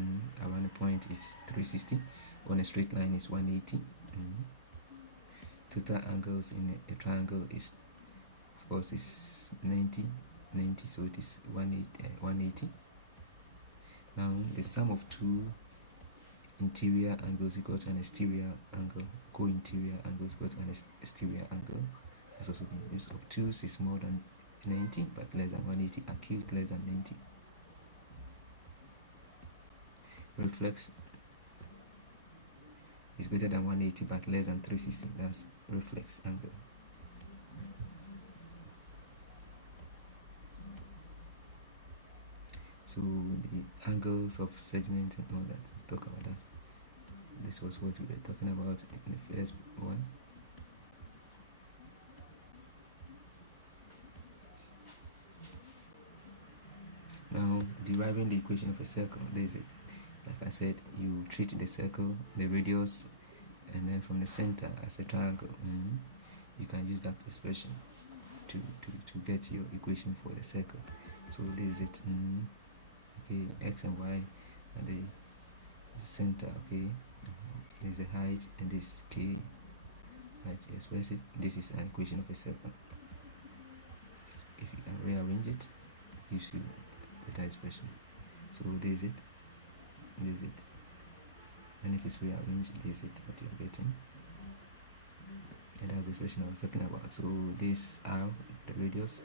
around a point is 360. On a straight line is 180. Total angles in a triangle is, of course, is 90, so it is 180. Now the sum of two interior angles equal to an exterior angle, co-interior angles equal to an exterior angle, has also been used. Obtuse is more than 90 but less than 180. Acute less than 90. Reflex is greater than 180 but less than 360. That's reflex angle. So the angles of segment and all that, talk about that. This was what we were talking about in the first one. Now deriving the equation of a circle, there is it. Like I said, you treat the circle, the radius, and then from the center as a triangle. You can use that expression to get your equation for the circle. So this is it. Okay, x and y are the center. Okay, this is the height and this k. Right, express it. This is an equation of a circle. If you can rearrange it, gives you better expression. So this is it. This is it. when it is rearranged, this is what you're getting. And that's the expression I was talking about. So this R, the radius,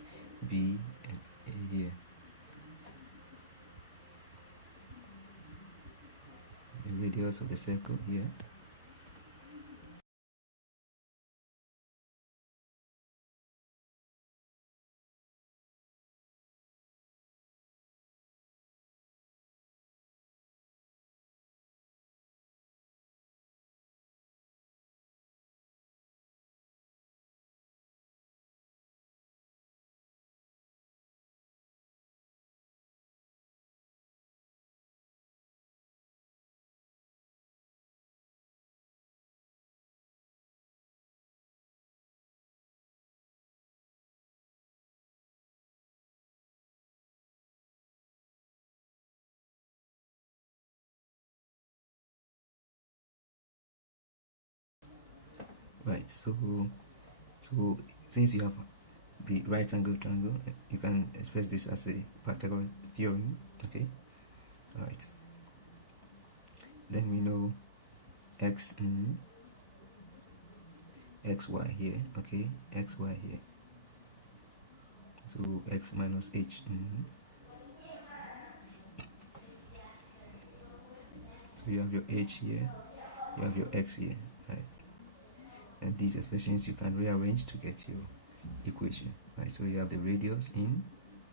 B, and A here. The radius of the circle here. Right, so since you have the right angle triangle, you can express this as a Pythagorean theorem. Okay, all right. Then we know x xy here. Okay, xy here. So x minus h. So you have your h here, you have your x here, right? And these expressions you can rearrange to get your equation, right? So you have the radius in,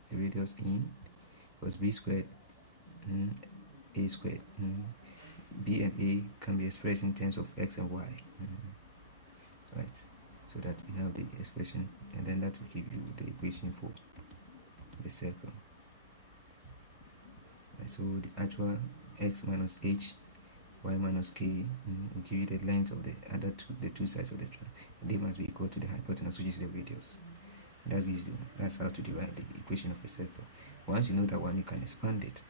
because b squared, a squared. B and a can be expressed in terms of x and y, right? So that we have the expression, and then that will give you the equation for the circle. Right, so the actual x minus h, y minus k will give you the length of the two sides of the triangle. They must be equal to the hypotenuse, which is the radius. That's easy. That's how to derive the equation of a circle. Once you know that one, you can expand it.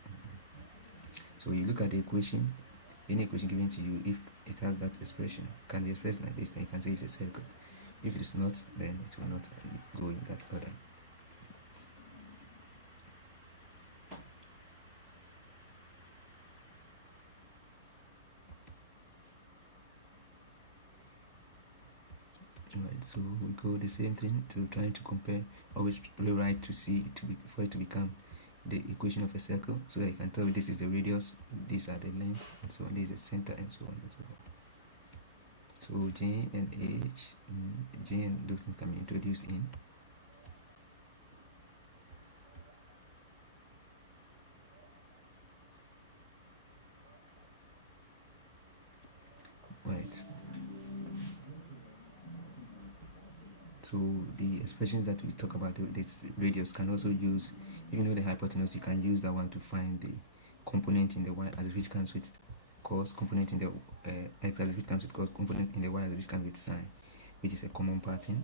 So you look at the equation. Any equation given to you, if it has that expression, can be expressed like this, then you can say it's a circle. If it is not, then it will not go in that order. Alright, so we go the same thing to trying to compare. Always rewrite to see for it to become the equation of a circle, so that you can tell this is the radius, these are the lengths, and so on. This is the center, and so on and so on. So J and H, J and those things can be introduced in. Right. So the expressions that we talk about, this radius, can also use, even though the hypotenuse, you can use that one to find the component in the y-axis which comes with cos, component in the x-axis which comes with cos, component in the y-axis which comes with sine, which is a common pattern.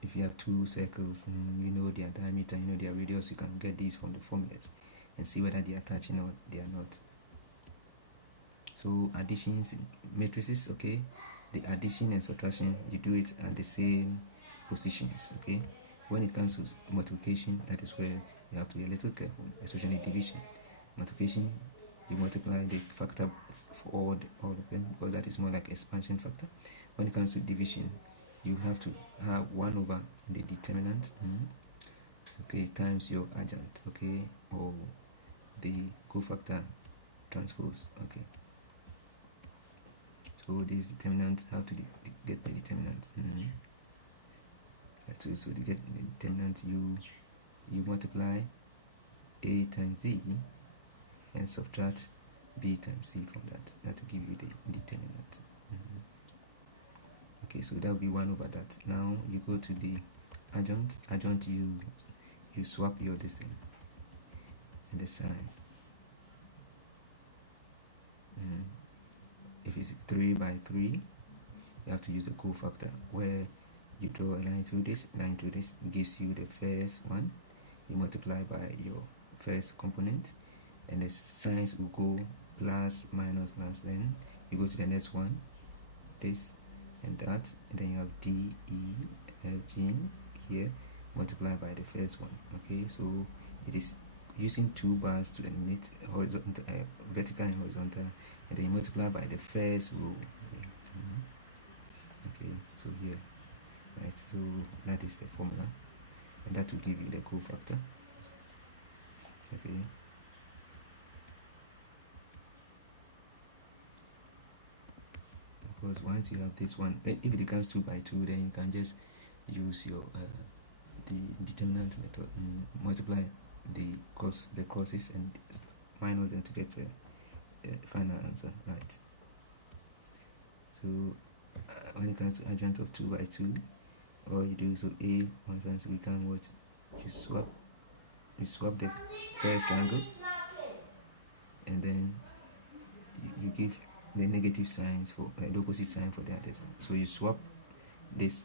If you have two circles, you know their diameter, you know their radius, you can get these from the formulas and see whether they are touching or they are not. So additions, matrices, okay, the addition and subtraction, you do it at the same positions, okay. When it comes to multiplication, that is where you have to be a little careful, especially division. Multiplication, you multiply the factor for all of them, because that is more like expansion factor. When it comes to division, you have to have 1 over the determinant, okay, times your adjunct, okay, or the cofactor transpose, okay. So this determinant, how to get the determinant. So to get the determinant, you multiply a times z and subtract b times c from that. That will give you the determinant. Okay, so that will be 1 over that. Now you go to the adjunct. Adjunct, you swap your this thing and the sign. If it's 3 by 3, you have to use the cofactor, where you draw a line through this, gives you the first one, you multiply by your first component, and the signs will go plus, minus, plus, then you go to the next one, this and that, and then you have D, E, F, G here, multiply by the first one. Okay, so it is using two bars to eliminate horizontal, vertical and horizontal, and then you multiply by the first row. Okay, so here, right, so that is the formula, and that will give you the cofactor. Okay, because once you have this one, if it becomes 2 by 2, then you can just use your the determinant method, multiply the crosses and minus them to get a final answer, right? So when it comes to adjoint of 2 by 2, all you do, so A, for instance, become what? You swap the first triangle, and then you give the negative signs for the opposite sign for the others. So you swap this,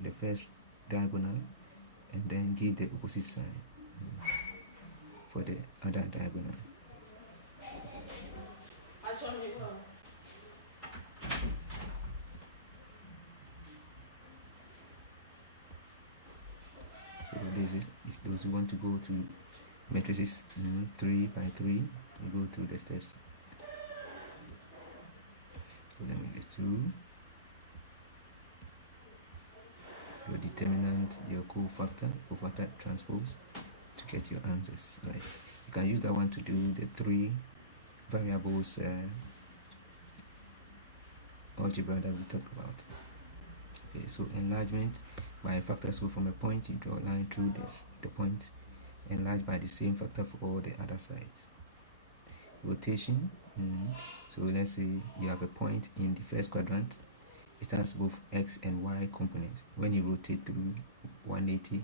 the first diagonal, and then give the opposite sign for the other diagonal. So this is, if those who want to go to matrices 3 by 3, you go through the steps. So let me get to your determinant, your cofactor transpose to get your answers, right? You can use that one to do the 3 variables algebra that we talked about. Okay, so enlargement by a factor. So from a point, you draw a line through the point, enlarge by the same factor for all the other sides. Rotation. So let's say you have a point in the first quadrant. It has both x and y components. When you rotate through 180,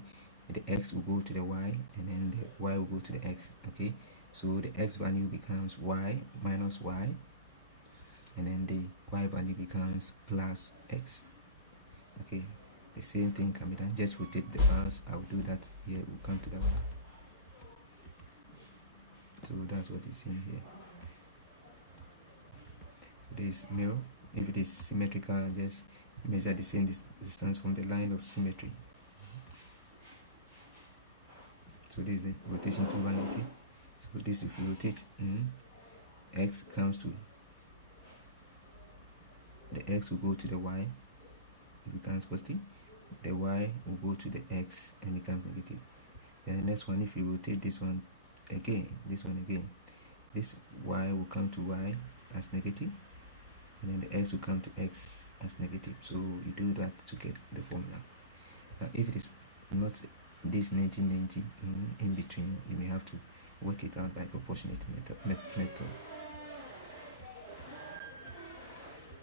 the x will go to the y, and then the y will go to the x. Okay, so the x value becomes y minus y, and then the y value becomes plus x. Okay, the same thing can be done. Just rotate the bars. I will do that here. We'll come to that one. So that's what you see here. So there is mirror. If it is symmetrical, just measure the same distance from the line of symmetry. So this is the rotation to 180. So this, if you rotate, x comes to the x will go to the y, it becomes positive. The y will go to the x and becomes negative. Then the next one, if you rotate this one again, this y will come to y as negative, and then the x will come to x as negative. So you do that to get the formula. Now if it is not this 1990 in between, you may have to work it out by proportionate method.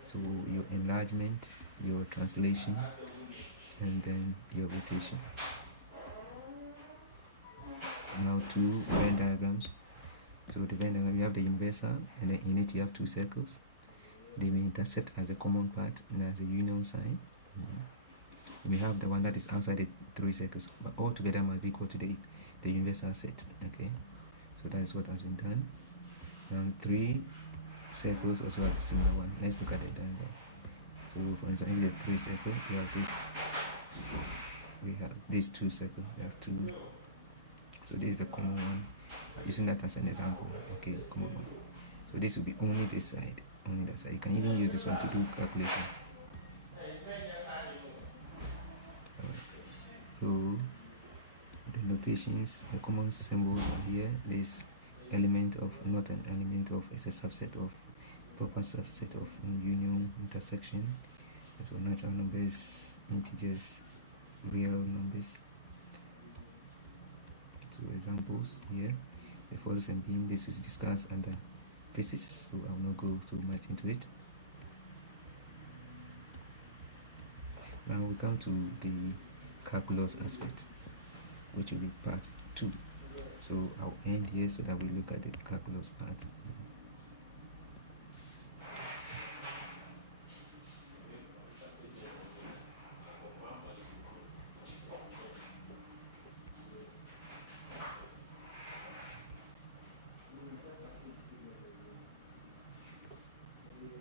So your enlargement, your translation, and then your rotation. Now two Venn diagrams. So the Venn diagram, you have the inversor, and then in it you have two circles. They may intersect as a common part and as a union sign. You may have the one that is outside the three circles, but all together must be equal to the inversor set. Okay, so that is what has been done. Now three circles also have a similar one. Let's look at the diagram. So for instance, if the three circles, we have these two circles, we have two. So this is the common one, using that as an example. Okay, common one. So this will be only this side, only that side. You can even use this one to do calculation. Alright, so the notations, the common symbols are here. This element of, not an element of, is a subset of, proper subset of union, intersection. So natural numbers, integers, real numbers. So examples here, the forces and beam. This was discussed under physics, so I will not go too much into it. Now we come to the calculus aspect, which will be part 2. So I'll end here so that we look at the calculus part.